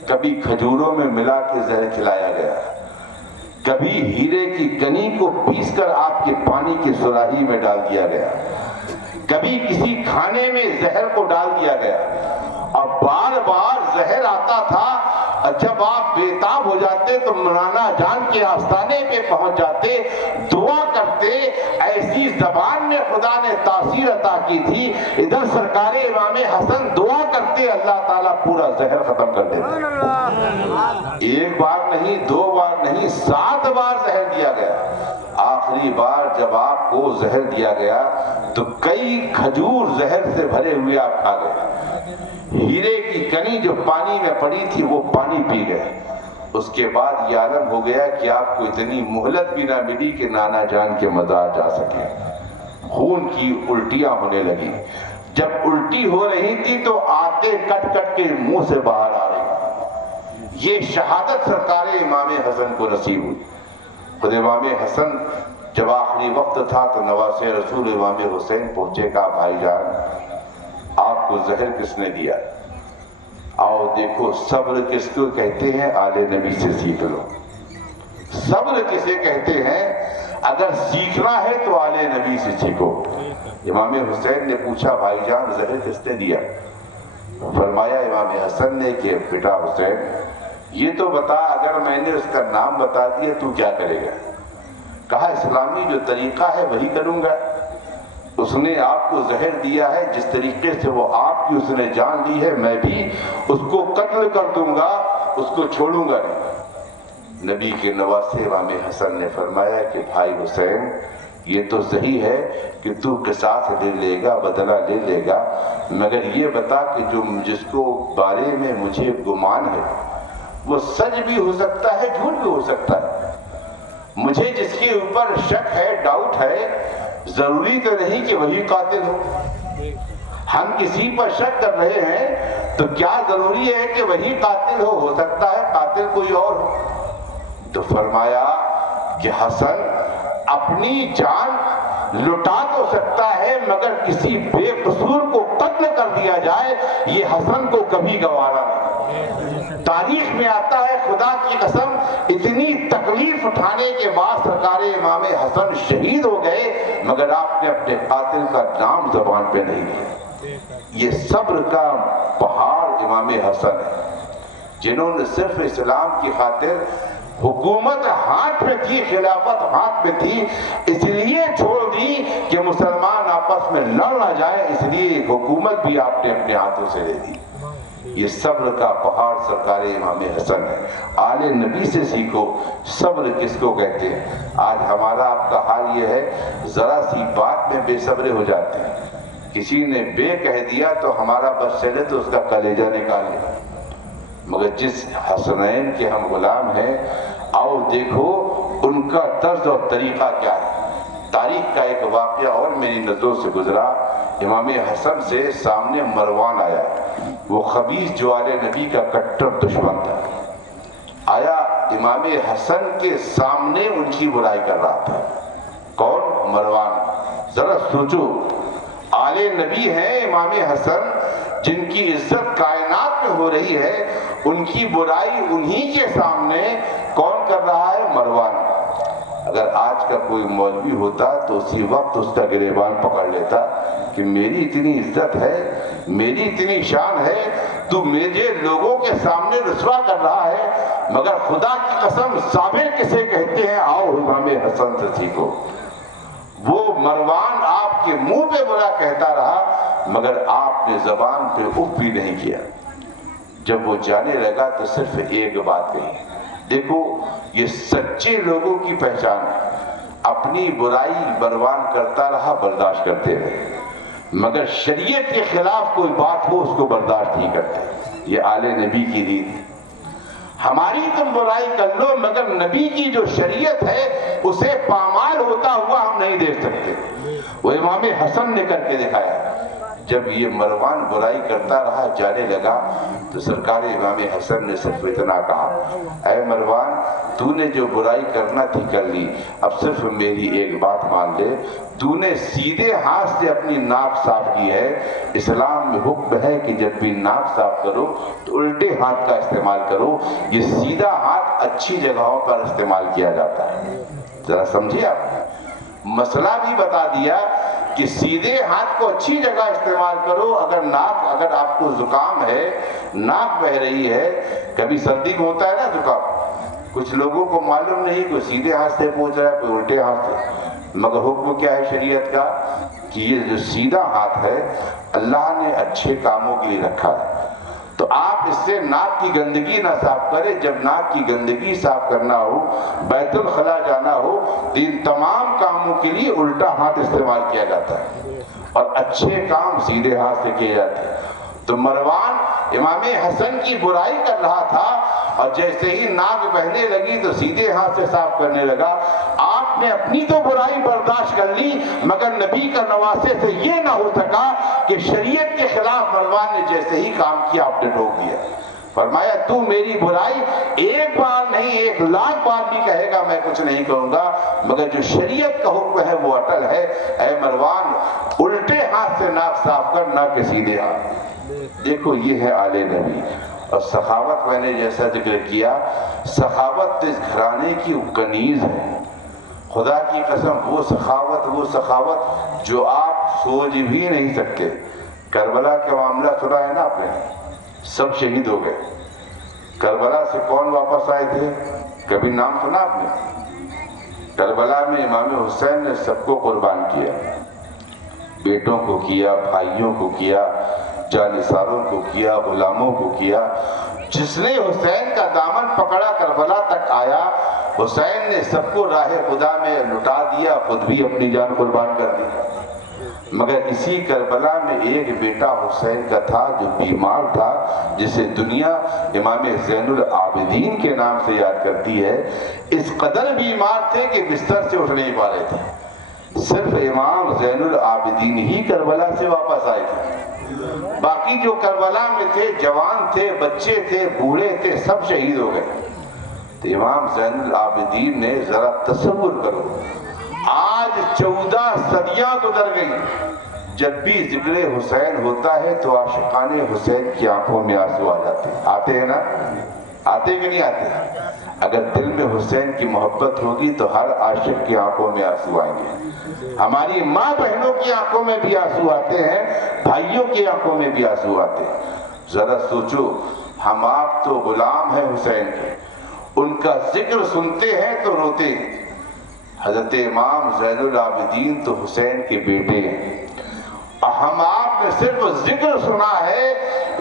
کبھی کھجوروں میں ملا کے زہر کھلایا گیا، کبھی ہیرے کی کنی کو پیس کر آپ کے پانی کی سراہی میں ڈال دیا گیا، کبھی کسی کھانے میں زہر کو ڈال دیا گیا، اور بار بار زہر آتا تھا۔ جب آپ بےتاب ہو جاتے تو مولانا جان کے آستانے پہ پہنچ جاتے، دعا کرتے، ایسی زبان میں خدا نے تاثیر عطا کی تھی، ادھر سرکار امام حسن دعا کرتے، اللہ تعالیٰ پورا زہر ختم کر دیتے۔ ایک بار نہیں، دو بار نہیں، 7 بار زہر دیا گیا۔ آخری بار جب آپ کو زہر دیا گیا تو کئی کھجور زہر سے بھرے ہوئے آپ کھا گئے، ہیرے کی کنی جو پانی میں پڑی تھی وہ پانی پی گئے۔ اس کے بعد یہ عالم ہو گیا کہ آپ کو اتنی مہلت بھی نہ ملی کہ نانا جان کے مزار جا سکے۔ خون کی الٹیاں ہونے لگی، جب الٹی ہو رہی تھی تو آتے کٹ کٹ کے منہ سے باہر آ رہی۔ یہ شہادت سرکار امام حسن کو نصیب ہوئی۔ خود امام حسن جب آخری وقت تھا تو نواسے رسول امام حسین پہنچے، کہا بھائی جان آپ کو زہر کس نے دیا؟ آؤ دیکھو، صبر کس کو کہتے ہیں؟ آل نبی سے سیکھ لو۔ صبر کسے کہتے ہیں؟ اگر سیکھنا ہے تو آل نبی سے سیکھو۔ امام حسین نے پوچھا بھائی جان زہر کس نے دیا؟ فرمایا امام حسن نے کہ بیٹا حسین یہ تو بتا، اگر میں نے اس کا نام بتا دیا تو کیا کرے گا؟ کہا اسلامی جو طریقہ ہے وہی کروں گا۔ اس نے آپ کو زہر دیا ہے، جس طریقے سے وہ آپ کی اس نے جان لی ہے، میں بھی اس کو قتل کر دوں گا، اس کو چھوڑوں گا نہیں۔ نبی کے نواسے امام حسن نے فرمایا کہ بھائی حسین یہ تو صحیح ہے کہ تو قصاص لے لے گا، بدلہ لے لے گا، مگر یہ بتا کہ جس کو بارے میں مجھے گمان ہے وہ سچ بھی ہو سکتا ہے، جھوٹ بھی ہو سکتا ہے۔ مجھے جس کے اوپر شک ہے، ڈاؤٹ ہے، ضروری تو نہیں کہ وہی قاتل ہو۔ ہم کسی پر شک کر رہے ہیں تو کیا ضروری ہے کہ وہی قاتل ہو سکتا ہے قاتل کوئی اور ہو۔ تو فرمایا کہ حسن اپنی جان لٹا تو سکتا ہے مگر کسی بے قصور کو قتل کر دیا جائے یہ حسن کو کبھی گوارا نہیں۔ تاریخ میں آتا ہے خدا کی قسم اتنی تکلیف اٹھانے کے بعد سرکار امام حسن شہید ہو گئے مگر آپ نے اپنے قاتل کا نام زبان پہ نہیں لیا۔ یہ صبر کا پہاڑ امام حسن ہے، جنہوں نے صرف اسلام کی خاطر حکومت ہاتھ میں تھی، خلافت ہاتھ میں تھی، اس لیے چھوڑ دی کہ مسلمان آپس میں لڑ نہ جائے، اس لیے حکومت بھی آپ نے اپنے ہاتھوں سے لے دی۔ یہ صبر کا پہاڑ سرکار امام حسن ہے۔ آل نبی سے سیکھو صبر کس کو کہتے ہیں۔ آج ہمارا آپ کا حال یہ ہے ذرا سی بات میں بے صبرے ہو جاتے ہیں، کسی نے بے کہہ دیا تو ہمارا بس چلے تو اس کا کلیجہ نکال لیا، مگر جس حسنین کے ہم غلام ہیں آؤ دیکھو ان کا طرز اور طریقہ کیا ہے۔ تاریخ کا ایک واقعہ اور میری نظروں سے گزرا، امام حسن سے سامنے مروان آیا، وہ خبیث جو آل نبی کا کٹر دشمن تھا، آیا امام حسن کے سامنے ان کی برائی کر رہا تھا۔ کون؟ مروان۔ ذرا سوچو، آل نبی ہیں امام حسن جن کی عزت کائنات میں ہو رہی ہے، ان کی برائی انہی کے سامنے کون کر رہا ہے؟ مروان۔ اگر آج کا کوئی مولوی ہوتا تو اسی وقت اس کا گریبان پکڑ لیتا کہ میری اتنی عزت ہے، میری اتنی شان ہے، تو مجھے لوگوں کے سامنے رسوا کر رہا ہے، مگر خدا کی قسم صابر کسے کہتے ہیں؟ آؤ امام حسن سے سیکھو۔ وہ مروان آپ کے منہ پہ برا کہتا رہا مگر آپ نے زبان پہ اف بھی نہیں کیا۔ جب وہ جانے لگا تو صرف ایک بات کہی، دیکھو یہ سچے لوگوں کی پہچان ہے، اپنی برائی مروان کرتا رہا، برداشت کرتے رہے، مگر شریعت کے خلاف کوئی بات ہو اس کو برداشت نہیں کرتے۔ یہ آل نبی کی عید. ہماری تم برائی کر لو مگر نبی کی جو شریعت ہے اسے پامال ہوتا ہوا ہم نہیں دیکھ سکتے. وہ امام حسن نے کر کے دکھایا. جب یہ مروان برائی کرتا رہا جانے لگا تو سرکار امام حسن نے صرف اتنا کہا, اے مروان تو نے جو برائی کرنا تھی کر لی, اب صرف میری ایک بات مان لے, تو نے سیدھے ہاتھ سے اپنی ناک صاف کی ہے. اسلام میں حکم ہے کہ جب بھی ناک صاف کرو تو الٹے ہاتھ کا استعمال کرو. یہ سیدھا ہاتھ اچھی جگہوں پر استعمال کیا جاتا ہے. ذرا سمجھیے, آپ مسئلہ بھی بتا دیا کہ سیدھے ہاتھ کو اچھی جگہ استعمال کرو. اگر آپ کو زکام ہے, ناک بہ رہی ہے, کبھی سردی میں ہوتا ہے نا زکام, کچھ لوگوں کو معلوم نہیں, کوئی سیدھے ہاتھ سے پہنچ رہا ہے کوئی الٹے ہاتھ سے, مگر حکم کیا ہے شریعت کا کہ یہ جو سیدھا ہاتھ ہے اللہ نے اچھے کاموں کے لیے رکھا ہے. تو آپ اس سے ناک کی گندگی نہ صاف کرے. جب ناک کی گندگی صاف کرنا ہو, بیت الخلاء جانا ہو, تو ان تمام کاموں کے لیے الٹا ہاتھ استعمال کیا جاتا ہے اور اچھے کام سیدھے ہاتھ سے کیے جاتے ہیں. تو مروان امام حسن کی برائی کر رہا تھا اور جیسے ہی ناک بہنے لگی تو سیدھے ہاتھ سے صاف کرنے لگا. آپ نے اپنی تو برائی برداشت کر لی مگر نبی کا نواسے سے یہ نہ ہو سکا کہ شریعت کے خلاف مروان نے جیسے ہی کام کیا آپ نے ٹوک دیا. فرمایا تو میری برائی ایک بار نہیں 1,00,000 بار بھی کہے گا میں کچھ نہیں کہوں گا, مگر جو شریعت کا حکم ہے وہ اٹل ہے. اے مروان الٹے ہاتھ سے ناک صاف کر, نہ کہ سیدھے ہاتھ. دیکھو یہ ہے آل نبی. اور سخاوت میں نے جیسا ذکر کیا, سخاوت اس گھرانے کی کنیز ہے. خدا کی قسم وہ سخاوت جو آپ سوچ بھی نہیں سکتے. کربلا کا معاملہ سنا ہے نا آپ نے, سب شہید ہو گئے. کربلا سے کون واپس آئے تھے, کبھی نام سنا آپ نے؟ کربلا میں امام حسین نے سب کو قربان کیا, بیٹوں کو کیا, بھائیوں کو کیا, جانثاروں کو کیا, غلاموں کو کیا. جس نے حسین کا دامن پکڑا کربلا تک آیا, حسین نے سب کو راہ خدا میں لٹا دیا, خود بھی اپنی جان قربان کر دی. مگر اسی کربلا میں ایک بیٹا حسین کا تھا جو بیمار تھا, جسے دنیا امام زین العابدین کے نام سے یاد کرتی ہے. اس قدر بیمار تھے کہ بستر سے اٹھ نہیں پا رہے تھے. صرف امام زین العابدین ہی کربلا سے واپس آئے تھے. باقی جو کربلا میں تھے جوان تھے, بچے تھے, بوڑھے تھے, سب شہید ہو گئے. تو امام زین العابدین نے, ذرا تصور کرو, آج 14 صدیاں گزر گئی, جب بھی ذکر حسین ہوتا ہے تو عاشقان حسین کی آنکھوں میں آنسو آ جاتے ہیں. آتے ہیں نا, آتے کہ نہیں آتے؟ اگر دل میں حسین کی محبت ہوگی تو ہر عاشق کی آنکھوں میں آنسو آئیں گے. ہماری ماں بہنوں کی آنکھوں میں بھی آنسو آتے ہیں, بھائیوں کی آنکھوں میں بھی آنسو آتے ہیں. ذرا سوچو, ہم آپ تو غلام ہیں حسین کے, ان کا ذکر سنتے ہیں تو روتے ہیں. حضرت امام زین العابدین تو حسین کے بیٹے ہیں. ہم آپ نے صرف ذکر سنا ہے,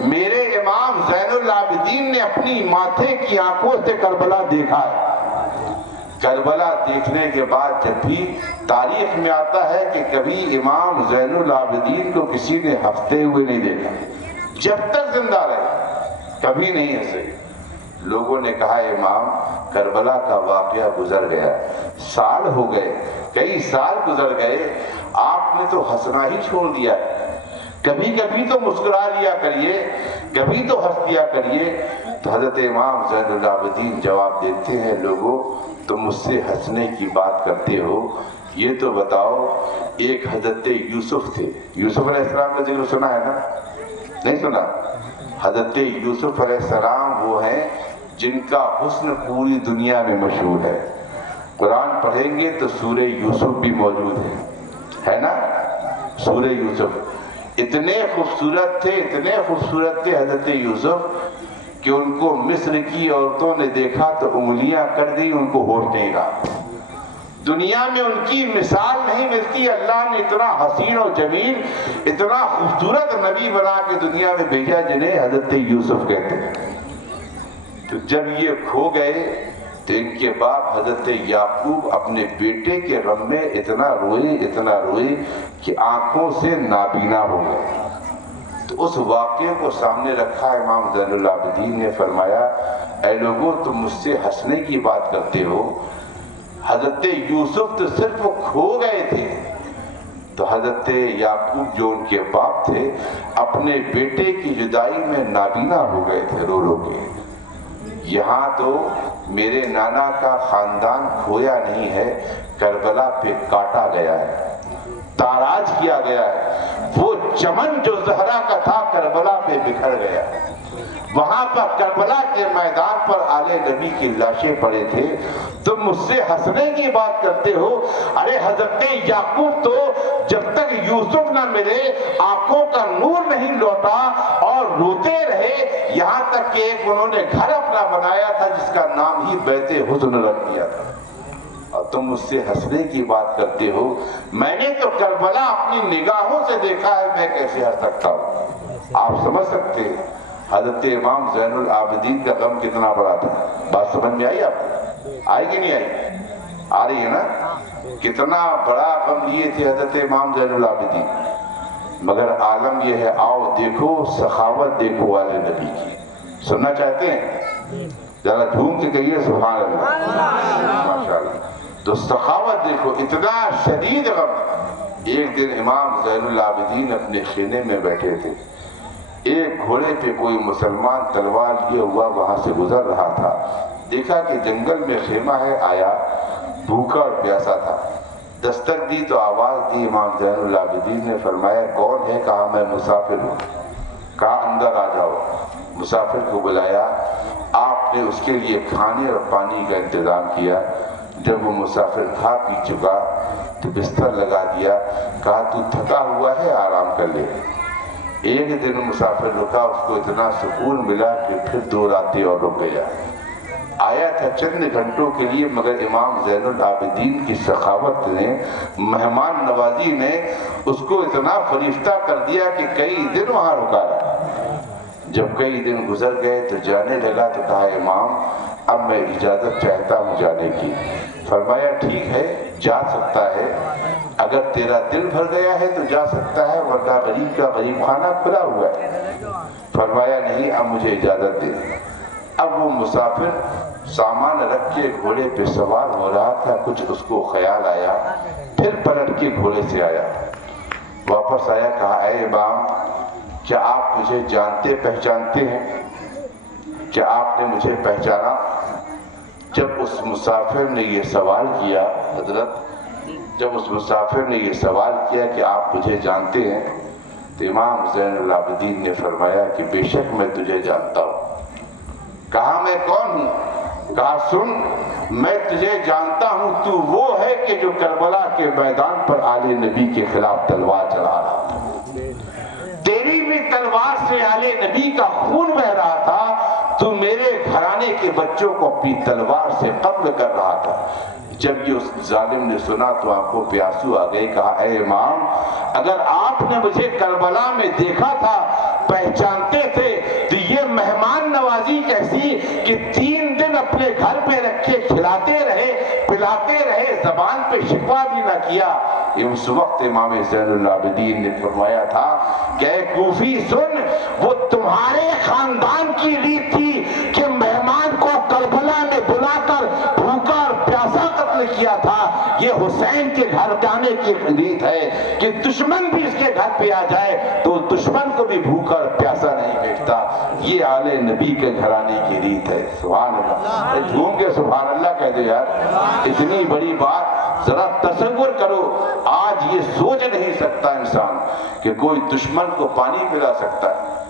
میرے امام زین العابدین نے اپنی ماتھے کی آنکھوں سے کربلا دیکھا ہے. کربلا دیکھنے کے بعد جب بھی تاریخ میں آتا ہے کہ کبھی امام زین العابدین کو کسی نے ہنستے ہوئے نہیں دیکھا, جب تک زندہ رہے کبھی نہیں ہنسے. لوگوں نے کہا امام کربلا کا واقعہ گزر گیا, سال ہو گئے, کئی سال گزر گئے, آپ نے تو ہنسنا ہی چھوڑ دیا ہے. کبھی کبھی تو مسکرا لیا کریے, کبھی تو ہنس دیا کریے. تو حضرت امام زین العابدین جواب دیتے ہیں, لوگوں تم مجھ سے ہنسنے کی بات کرتے ہو, یہ تو بتاؤ ایک حضرت یوسف تھے, یوسف علیہ السلام کا ذکر سنا ہے نا, نہیں سنا؟ حضرت یوسف علیہ السلام وہ ہیں جن کا حسن پوری دنیا میں مشہور ہے. قرآن پڑھیں گے تو سورہ یوسف بھی موجود ہے نا. سورہ یوسف اتنے خوبصورت تھے حضرت یوسف کہ ان کو مصر کی عورتوں نے دیکھا تو انگلیاں کر دی, ان کو ہوش نہیں رہا. دنیا میں ان کی مثال نہیں ملتی. اللہ نے اتنا حسین و جمیل, اتنا خوبصورت نبی بنا کے دنیا میں بھیجا جنہیں حضرت یوسف کہتے ہیں. تو جب یہ کھو گئے تو ان کے باپ حضرت یعقوب اپنے بیٹے کے غم میں اتنا روئے کہ آنکھوں سے نابینا ہو گئے. تو اس واقعے کو سامنے رکھا امام زین العابدین نے فرمایا اے لوگوں تم مجھ سے ہنسنے کی بات کرتے ہو، حضرت یوسف تو صرف کھو گئے تھے، تو حضرت یعقوب جو ان کے باپ تھے اپنے بیٹے کی جدائی میں نابینا ہو گئے تھے رو رو کے۔ یہاں تو میرے نانا کا خاندان کھویا نہیں ہے، کربلا پہ کاٹا گیا ہے، تاراج کیا گیا ہے، وہ چمن جو زہرا کا تھا کربلا پہ بکھر گیا ہے، وہاں پر کربلا کے میدان پر آل نبی کی لاشیں پڑے تھے، تم مجھ سے ہنسنے کی بات کرتے ہو۔ ارے حضرت یعقوب تو جب تک یوسف نہ ملے آنکھوں کا نور نہیں لوٹا اور روتے رہے، یہاں تک کہ ایک انہوں نے گھر اپنا بنایا تھا جس کا نام ہی بیت حزن رکھ دیا تھا، اور تم مجھ سے ہنسنے کی بات کرتے ہو۔ میں نے تو کربلا اپنی نگاہوں سے دیکھا ہے، میں کیسے ہنس سکتا ہوں؟ آپ سمجھ سکتے ہیں حضرت امام زین العابدین کا غم کتنا بڑا تھا۔ بات سمجھ میں آئی آپ کو؟ آئی کہ نہیں آئی؟ آ رہی ہے نا؟ کتنا بڑا غم لیے تھے حضرت امام زین العابدین، مگر عالم یہ ہے، آؤ دیکھو سخاوت دیکھو والے نبی کی۔ سننا چاہتے ہیں؟ ذرا جھوم کے کہیے سبحان اللہ، ماشاءاللہ۔ تو سخاوت دیکھو، اتنا شدید غم۔ ایک دن امام زین العابدین اپنے خیمے میں بیٹھے تھے، ایک گھوڑے پہ کوئی مسلمان تلوار لیے ہوا وہاں سے گزر رہا تھا، دیکھا کہ جنگل میں خیمہ ہے، آیا، بھوکا اور پیاسا تھا، دستک دی تو آواز دی، امام زین العابدین نے فرمایا کون ہے؟ کہا میں مسافر ہوں۔ کہا اندر آ جاؤ۔ مسافر کو بلایا، آپ نے اس کے لیے کھانے اور پانی کا انتظام کیا۔ جب وہ مسافر کھا پی چکا تو بستر لگا دیا، کہا تو تھکا ہوا ہے آرام کر لے۔ ایک دن مسافر رکا، اس کو اتنا سکون ملا کہ پھر 2 راتیں اور رک گیا۔ آیا تھا چند گھنٹوں کے لیے، مگر امام زین العابدین کی سخاوت نے، مہمان نوازی نے اس کو اتنا فریفتہ کر دیا کہ کئی دن وہاں رکا رہا۔ جب کئی دن گزر گئے تو جانے لگا تو کہا امام اب میں اجازت چاہتا ہوں جانے کی۔ فرمایا ٹھیک ہے جا سکتا ہے، اگر تیرا دل بھر گیا ہے تو جا سکتا ہے، ورنہ غریب کا غریب خانہ کھلا ہوا ہے۔ فرمایا نہیں اب مجھے اجازت دے۔ اب وہ مسافر سامان رکھ کے گھوڑے پہ سوار ہو رہا تھا، کچھ اس کو خیال آیا، پھر پلٹ کے گھوڑے سے آیا، واپس آیا، کہا اے امام کیا آپ مجھے جانتے پہچانتے ہیں؟ کیا آپ نے مجھے پہچانا؟ جب اس مسافر نے یہ سوال کیا، حضرت جب اس مسافر نے یہ سوال کیا کہ آپ مجھے جانتے ہیں، تو امام زین العابدین نے فرمایا کہ بے شک میں تجھے جانتا ہوں۔ کہا میں کون ہوں؟ کہا سن میں تجھے جانتا ہوں، تو وہ ہے کہ جو کربلا کے میدان پر آل نبی کے خلاف تلوار چلا رہا تھا، تیری بھی تلوار سے آل نبی کا خون بہ رہا تھا، تو میرے گھرانے کے بچوں کو اپنی تلوار سے قتل کر رہا تھا۔ جب یہ اس ظالم نے سنا تو آنکھوں پہ آنسو آ گئے، کہا اے امام اگر آپ نے مجھے کربلا میں دیکھا تھا، پہچانتے تھے، تو یہ مہمان نوازی کیسی کہ 3 دن اپنے گھر پہ رکھے کھلاتے رہے پلاتے رہے، زبان پہ شکوہ بھی نہ کیا۔ اس وقت امام زین العابدین نے فرمایا تھا کہ اے کوفی سن، وہ تمہارے خاندان کی ریت تھی کہ مہمان کو کربلا میں بلا کر بھوکا اور پیاسا قتل کیا تھا، یہ حسین کے گھر جانے کی ریت ہے کہ دشمن بھی اس کے گھر پہ آ جائے تو دشمن کو بھی بھوکا اور پیاسا نہیں بھیجتا۔ یہ آل نبی کے گھرانے کی ریت ہے۔ سبحان اللہ، جھوم کے سبحان اللہ کہہ دے یار، اتنی بڑی بات ذرا تصور کرو۔ آج یہ سوچ نہیں سکتا انسان کہ کوئی دشمن کو پانی پلا سکتا ہے،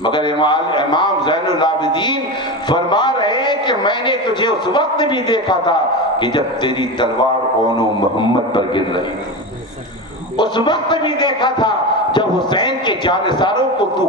مگر امام زین العابدین فرما رہے ہیں کہ میں نے تجھے اس وقت بھی دیکھا تھا کہ جب تیری تلوار اون و محمد پر گر رہی تھی، اس وقت بھی دیکھا تھا جب حسین کے جانثاروں کو تو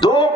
2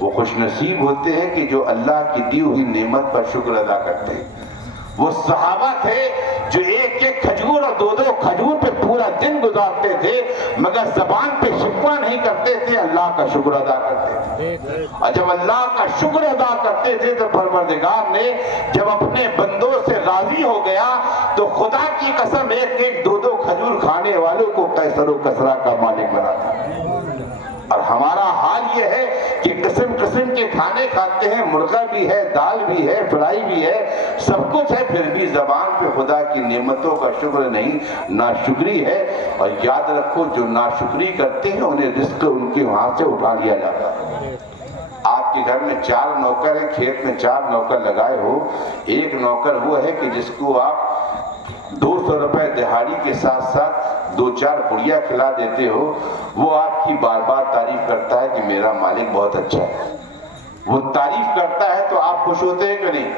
وہ خوش نصیب ہوتے ہیں کہ جو اللہ کی دی ہوئی نعمت پر شکر ادا کرتے ہیں۔ وہ صحابہ تھے جو ایک ایک کھجور اور دو دو کھجور پہ پورا دن گزارتے تھے، مگر زبان پہ شکوہ نہیں کرتے تھے، اللہ کا شکر ادا کرتے تھے۔ اور جب اللہ کا شکر ادا کرتے تھے تو پروردگار نے جب اپنے بندوں سے راضی ہو گیا تو خدا کی قسم ایک ایک دو دو کھجور کھانے والوں کو قیصر و کسریٰ کا مالک بنا دیا۔ اور ہمارا حال یہ ہے کہ قسم قسم کے کھانے کھاتے ہیں، مرغہ بھی ہے، دال بھی ہے، فرائی بھی ہے، سب کچھ ہے، پھر بھی زبان پہ خدا کی نعمتوں کا شکر نہیں، ناشکری ہے۔ اور یاد رکھو جو ناشکری کرتے ہیں انہیں رزق ان کے وہاں سے اٹھا لیا جاتا ہے۔ آپ کے گھر میں 4 نوکر ہیں، کھیت میں 4 نوکر لگائے ہو، ایک نوکر وہ ہے کہ جس کو آپ 200 روپے دہاڑی کے ساتھ ساتھ 2-4 پڑیا کھلا دیتے ہو، وہ آپ کی بار بار تعریف کرتا ہے کہ میرا مالک بہت اچھا ہے۔ وہ تعریف کرتا ہے تو آپ خوش ہوتے ہیں کہ نہیں؟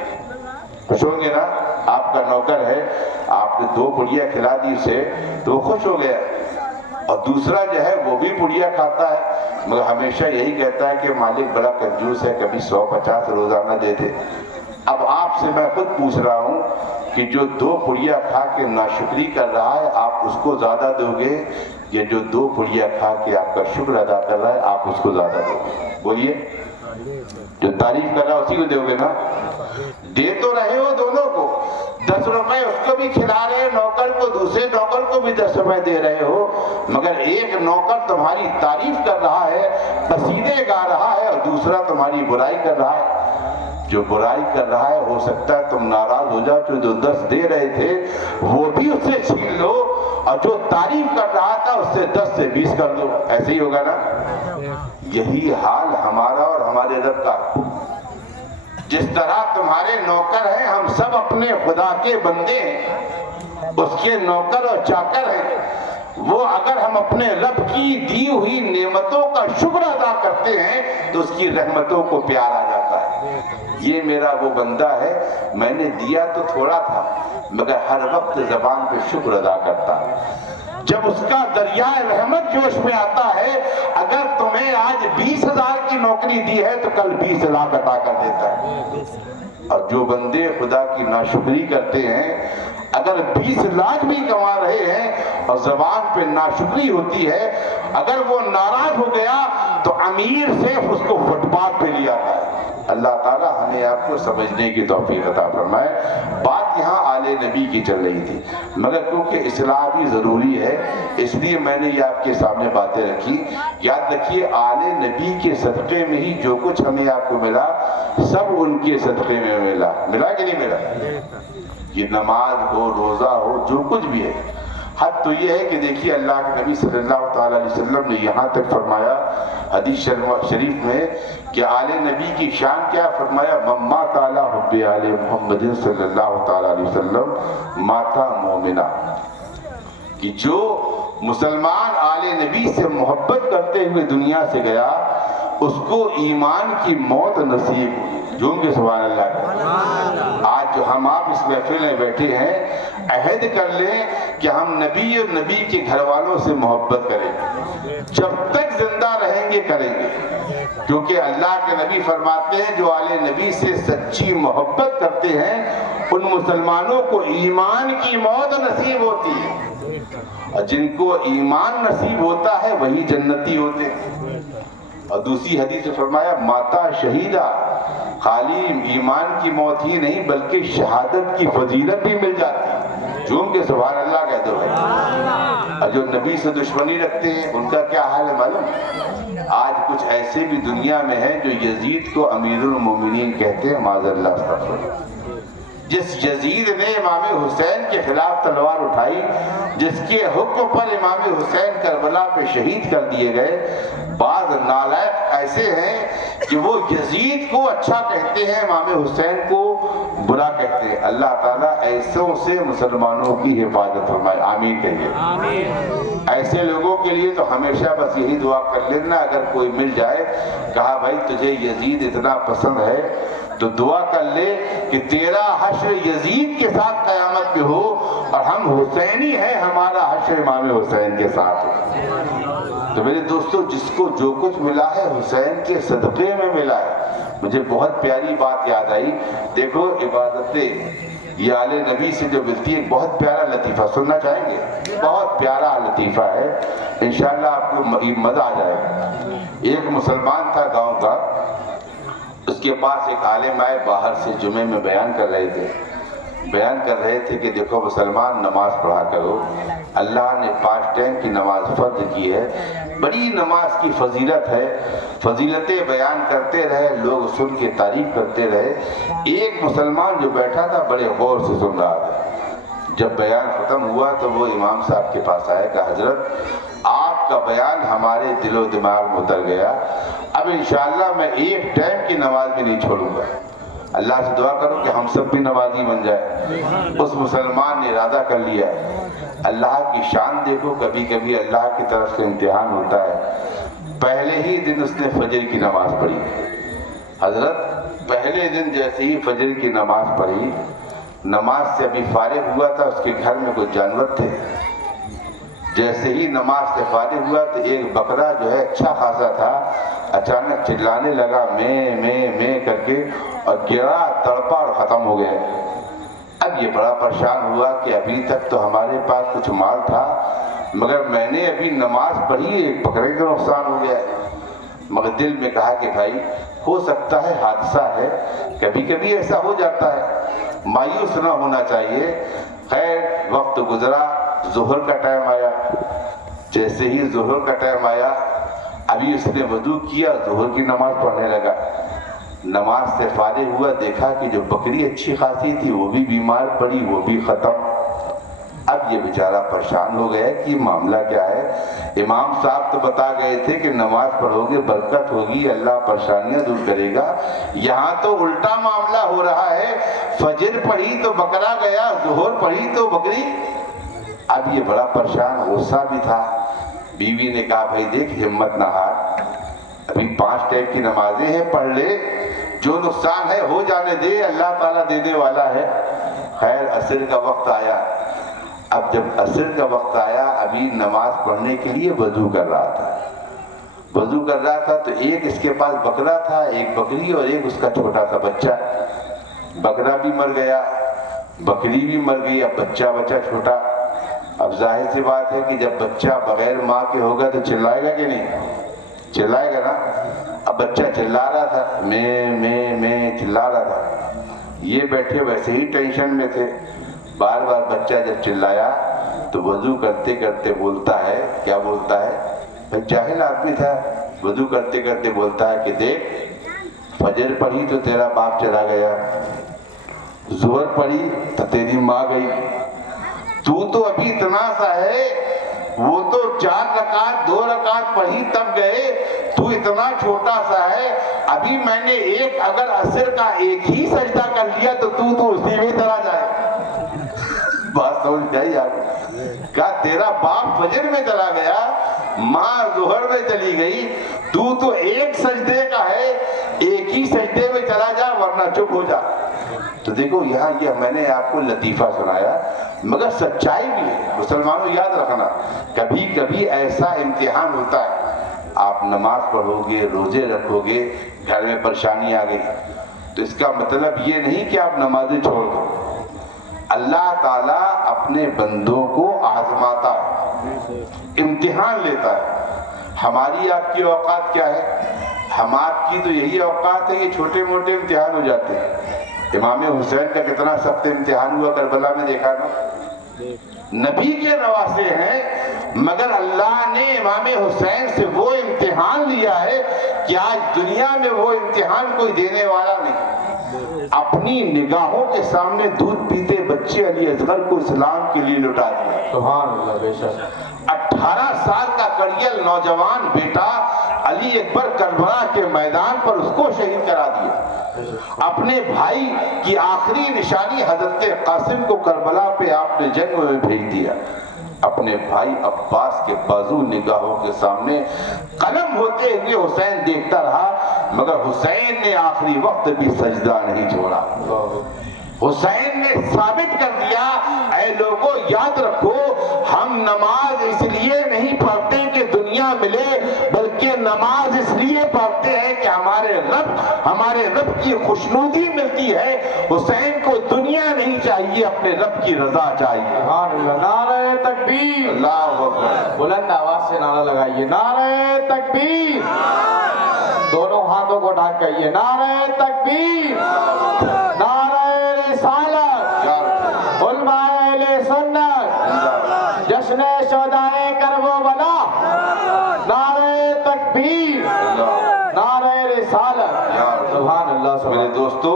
خوش ہوں گے نا؟ آپ کا نوکر ہے، آپ نے 2 پڑیا کھلا دی اسے تو وہ خوش ہو گیا، اور دوسرا جو ہے وہ بھی پڑیا کھاتا ہے مگر ہمیشہ یہی کہتا ہے کہ مالک بڑا کنجوس ہے، کبھی 150 روزانہ دے دے۔ اب آپ سے میں خود پوچھ رہا ہوں کہ جو 2 پڑیا کھا کے ناشکری کر رہا ہے آپ اس کو زیادہ دو گے، یا جو 2 پڑیا کھا کے آپ کا شکر ادا کر رہا ہے آپ اس کو زیادہ دو گے؟ بولیے، جو تعریف کر رہا ہے اسی کو دو گے نا؟ دے تو رہے ہو دونوں کو، 10 روپے اس کو بھی کھلا رہے ہیں نوکر کو، دوسرے نوکر کو بھی 10 روپے دے رہے ہو، مگر ایک نوکر تمہاری تعریف کر رہا ہے، قصیدے گا رہا ہے، اور دوسرا تمہاری برائی کر رہا ہے۔ جو برائی کر رہا ہے ہو سکتا ہے تم ناراض ہو جاؤ، جو 10 دے رہے تھے وہ بھی اس سے چھین لو، اور جو تعریف کر رہا تھا اس سے 10 سے 20 کر دو۔ ایسے ہی ہوگا نا؟ یہی حال ہمارا اور ہمارے رب کا۔ جس طرح تمہارے نوکر ہیں، ہم سب اپنے خدا کے بندے ہیں، اس کے نوکر اور چاکر ہیں۔ وہ اگر ہم اپنے رب کی دی ہوئی نعمتوں کا شکر ادا کرتے ہیں تو اس کی رحمتوں کو پیار آ جاتا ہے۔ یہ میرا وہ بندہ ہے، میں نے دیا تو تھوڑا تھا مگر ہر وقت زبان پہ شکر ادا کرتا۔ جب اس کا دریائے رحمت جوش میں آتا ہے، اگر تمہیں آج 20,000 کی نوکری دی ہے تو کل 20 لاکھ عطا کر دیتا ہے۔ اور جو بندے خدا کی ناشکری کرتے ہیں، اگر 20 لاکھ بھی کما رہے ہیں اور زبان پہ ناشکری ہوتی ہے، اگر وہ ناراض ہو گیا تو امیر سے اس کو فٹ پاتھ پہ لے آتا ہے۔ اللہ تعالیٰ ہمیں آپ کو سمجھنے کی توفیق عطا فرمائے۔ بات یہاں آل نبی کی چل رہی تھی، مگر کیونکہ اصلاح بھی ضروری ہے اس لیے میں نے یہ آپ کے سامنے باتیں رکھی۔ یاد رکھیے آل نبی کے صدقے میں ہی جو کچھ ہمیں آپ کو ملا سب ان کے صدقے میں ملا۔ ملا کہ نہیں ملا؟ یہ نماز ہو، روزہ ہو، جو کچھ بھی ہے۔ حد تو یہ ہے کہ دیکھیے اللہ کے نبی صلی اللہ تعالیٰ علیہ وسلم نے یہاں تک فرمایا حدیث شریف میں کہ آل نبی کی شان کیا فرمایا، مما تعالیٰ حب آل محمد صلی اللہ تعالیٰ علیہ وسلم ماتا مومنہ، کہ جو مسلمان آل نبی سے محبت کرتے ہوئے دنیا سے گیا اس کو ایمان کی موت نصیب ہوئی۔ جو کہ سبحان اللہ۔ آج جو ہم آپ اس محفل میں بیٹھے ہیں، عہد کر لیں کہ ہم نبی اور نبی کے گھر والوں سے محبت کریں گے، جب تک زندہ رہیں گے کریں گے، کیونکہ اللہ کے نبی فرماتے ہیں جو آل نبی سے سچی محبت کرتے ہیں ان مسلمانوں کو ایمان کی موت نصیب ہوتی ہے، اور جن کو ایمان نصیب ہوتا ہے وہی جنتی ہوتے ہیں۔ اور دوسری حدیث میں فرمایا ماتا شہیدہ، خالی ایمان کی موت ہی نہیں بلکہ شہادت کی فضیلت بھی مل جاتی ہے۔ جھوم کے سبحان اللہ کہہ دو بھائی۔ اور جو نبی سے دشمنی رکھتے ہیں ان کا کیا حال ہے معلوم؟ آج کچھ ایسے بھی دنیا میں ہیں جو یزید کو امیر المومنین کہتے ہیں، معاذ اللہ استغفر۔ جس یزید نے امام حسین کے خلاف تلوار اٹھائی، جس کے حکم پر امام حسین کربلا پہ شہید کر دیے گئے، بعض نالائق ایسے ہیں کہ وہ یزید کو اچھا کہتے ہیں، امام حسین کو برا کہتے ہیں۔ اللہ تعالیٰ ایسوں سے مسلمانوں کی حفاظت فرمائے، آمین کہیے۔ ایسے لوگوں کے لیے تو ہمیشہ بس یہی دعا کر لینا، اگر کوئی مل جائے کہا بھائی تجھے یزید اتنا پسند ہے تو دعا کر لے کہ تیرا حشر یزید کے ساتھ قیامت پہ ہو اور ہم حسینی ہیں، ہمارا حشر امام حسین کے ساتھ ہو۔ تو میرے دوستو، جس کو جو کچھ ملا ہے حسین کے صدقے میں ملا ہے۔ مجھے بہت پیاری بات یاد آئی، دیکھو عبادتیں یہ آل نبی سے جو ملتی ہے، بہت پیارا لطیفہ سننا چاہیں گے؟ بہت پیارا لطیفہ ہے، انشاءاللہ آپ کو مزہ آ جائے گا۔ ایک مسلمان تھا گاؤں کا، اس کے پاس ایک عالم آئے، باہر سے جمعے میں بیان کر رہے تھے کہ دیکھو مسلمان، نماز پڑھا کرو، اللہ نے 5 ٹائم کی نماز فرض کی ہے، بڑی نماز کی فضیلت ہے، فضیلتیں بیان کرتے رہے، لوگ سن کے تعریف کرتے رہے۔ ایک مسلمان جو بیٹھا تھا بڑے غور سے سن رہا تھا۔ جب بیان ختم ہوا تو وہ امام صاحب کے پاس آئے کہ حضرت آپ کا بیان ہمارے دل و دماغ میں اتر گیا، اب انشاءاللہ میں 1 ٹائم کی نماز بھی نہیں چھوڑوں گا۔ اللہ سے دعا کرو کہ ہم سب بھی نمازی بن جائے۔ اس مسلمان نے ارادہ کر لیا۔ اللہ کی شان دیکھو، کبھی کبھی اللہ کی طرف سے امتحان ہوتا ہے۔ پہلے ہی دن اس نے فجر کی نماز پڑھی۔ حضرت پہلے دن جیسے ہی فجر کی نماز پڑھی، نماز سے ابھی فارغ ہوا تھا، اس کے گھر میں کچھ جانور تھے۔ جیسے ہی نماز سے فارغ ہوا تو ایک بکرا جو ہے اچھا خاصا تھا، اچانک چلانے لگا میں کر کے، اور گرا، تڑپا اور ختم ہو گیا۔ اب یہ بڑا پریشان ہوا کہ ابھی تک تو ہمارے پاس کچھ مال تھا، مگر میں نے ابھی نماز پڑھی، ایک بکرے کا نقصان ہو گیا۔ مگر دل میں کہا کہ بھائی ہو سکتا ہے حادثہ ہے، کبھی کبھی ایسا ہو جاتا ہے، مایوس نہ ہونا چاہیے۔ خیر وقت گزرا، ظہر کا ٹائم آیا۔ جیسے ہی ظہر کا ٹائم آیا، ابھی اس نے وضو کیا، ظہر کی نماز پڑھنے لگا۔ نماز سے فارغ ہوا، دیکھا کہ جو بکری اچھی خاصی تھی وہ بھی بیمار پڑی، وہ بھی ختم۔ اب یہ بیچارہ پریشان ہو گیا کہ معاملہ کیا ہے؟ امام صاحب تو بتا گئے تھے کہ نماز پڑھو گے برکت ہوگی، اللہ پریشانیاں دور کرے گا، یہاں تو الٹا معاملہ ہو رہا ہے، فجر پڑھی تو بکرا گیا، ظہر پڑھی تو بکری۔ اب یہ بڑا پریشان، غصہ بھی تھا۔ بیوی نے کہا بھائی دیکھ، ہمت نہ ہار، ابھی 5 ٹائم کی نمازیں ہیں، پڑھ لے، جو نقصان ہے ہو جانے دے، اللہ تعالیٰ دینے والا ہے۔ خیر عصر کا وقت آیا۔ اب جب عصر کا وقت آیا، ابھی نماز پڑھنے کے لیے وضو کر رہا تھا تو ایک اس کے پاس بکرا تھا، ایک بکری اور ایک اس کا چھوٹا سا بچہ۔ بکرا بھی مر گیا، بکری بھی مر گئی، اب بچہ چھوٹا۔ اب ظاہر سی بات ہے کہ جب بچہ بغیر ماں کے ہوگا تو چلائے گا کہ نہیں؟ چلائے گا نا۔ اب بچہ چلا رہا تھا، میں چلا رہا تھا۔ یہ بیٹھے ویسے ہی ٹینشن میں تھے۔ بار بار بچہ جب چلایا تو وضو کرتے کرتے بولتا ہے، کیا بولتا ہے؟ جاہل آدمی تھا، وضو کرتے کرتے بولتا ہے کہ دیکھ، فجر پڑھی تو تیرا باپ چلا گیا، ظہر پڑھی تو تیری ماں گئی، تو ابھی اتنا سا ہے، وہ تو 4 رکعت 2 رکعت پڑھی تب گئے، تو اتنا چھوٹا سا ہے، ابھی میں نے اگر عصر کا ایک ہی سجدہ کر لیا تو اسی میں چلا جائے۔ بات سمجھ گئی آپ؟ کہا تیرا باپ فجر میں چلا گیا، ماں ظہر میں چلی گئی، تو ایک سجدے کا ہے، ایک ہی سجدے میں چلا جا ورنہ چپ ہو جا۔ تو دیکھو یہاں یہ میں نے آپ کو لطیفہ سنایا، مگر سچائی بھی ہے۔ مسلمانوں یاد رکھنا، کبھی کبھی ایسا امتحان ہوتا ہے، آپ نماز پڑھو گے، روزے رکھو گے، گھر میں پریشانی آ گئی، تو اس کا مطلب یہ نہیں کہ آپ نمازیں چھوڑ دو۔ اللہ تعالیٰ اپنے بندوں کو آزماتا ہے، امتحان لیتا ہے۔ ہماری آپ کی اوقات کیا ہے؟ ہم آپ کی تو یہی اوقات ہے کہ چھوٹے موٹے امتحان ہو جاتے ہیں۔ امام حسین کا کتنا سخت امتحان ہوا کربلا میں، دیکھا نا؟ نبی کے نواسے ہیں، مگر اللہ نے امام حسین سے وہ امتحان لیا ہے کہ آج دنیا میں وہ امتحان کوئی دینے والا نہیں۔ اپنی نگاہوں کے سامنے دودھ پیتے بچے علی اصغر کو اسلام کے لیے لٹا دیا۔ سبحان اللہ، بے شک۔ 18 سال کا کڑیل نوجوان بیٹا علی اکبر کربلا کے میدان پر اس کو شہید کرا دیا۔ اپنے بھائی کی آخری نشانی حضرت قاسم کو کربلا پہ آپ نے جنگ میں بھیج دیا۔ اپنے بھائی عباس کے بازو نگاہوں کے سامنے قلم ہوتے ہوئے حسین دیکھتا رہا، مگر حسین نے آخری وقت بھی سجدہ نہیں چھوڑا۔ حسین نے ثابت کر دیا، اے لوگوں یاد رکھو، ہم نماز اس لیے نہیں پڑھتے کہ دنیا ملے، بلکہ نماز اس لیے پڑھتے ہیں کہ ہمارے رب کی خوشنودی ملتی ہے۔ حسین کو دنیا نہیں چاہیے، اپنے رب کی رضا چاہیے۔ نعرہ تکبیر، اللہ اکبر، بلند آواز سے نعرہ لگائیے، نعرہ تکبیر، دونوں ہاتھوں کو ڈھانک کہیے، نعرہ تکبیر، نعرہ رسالت، علماء اہل سنت، جشن شہدائے کرب و بلا، نعرہ تکبیر، نعرہ رسالت، سبحان اللہ۔ میرے دوستو،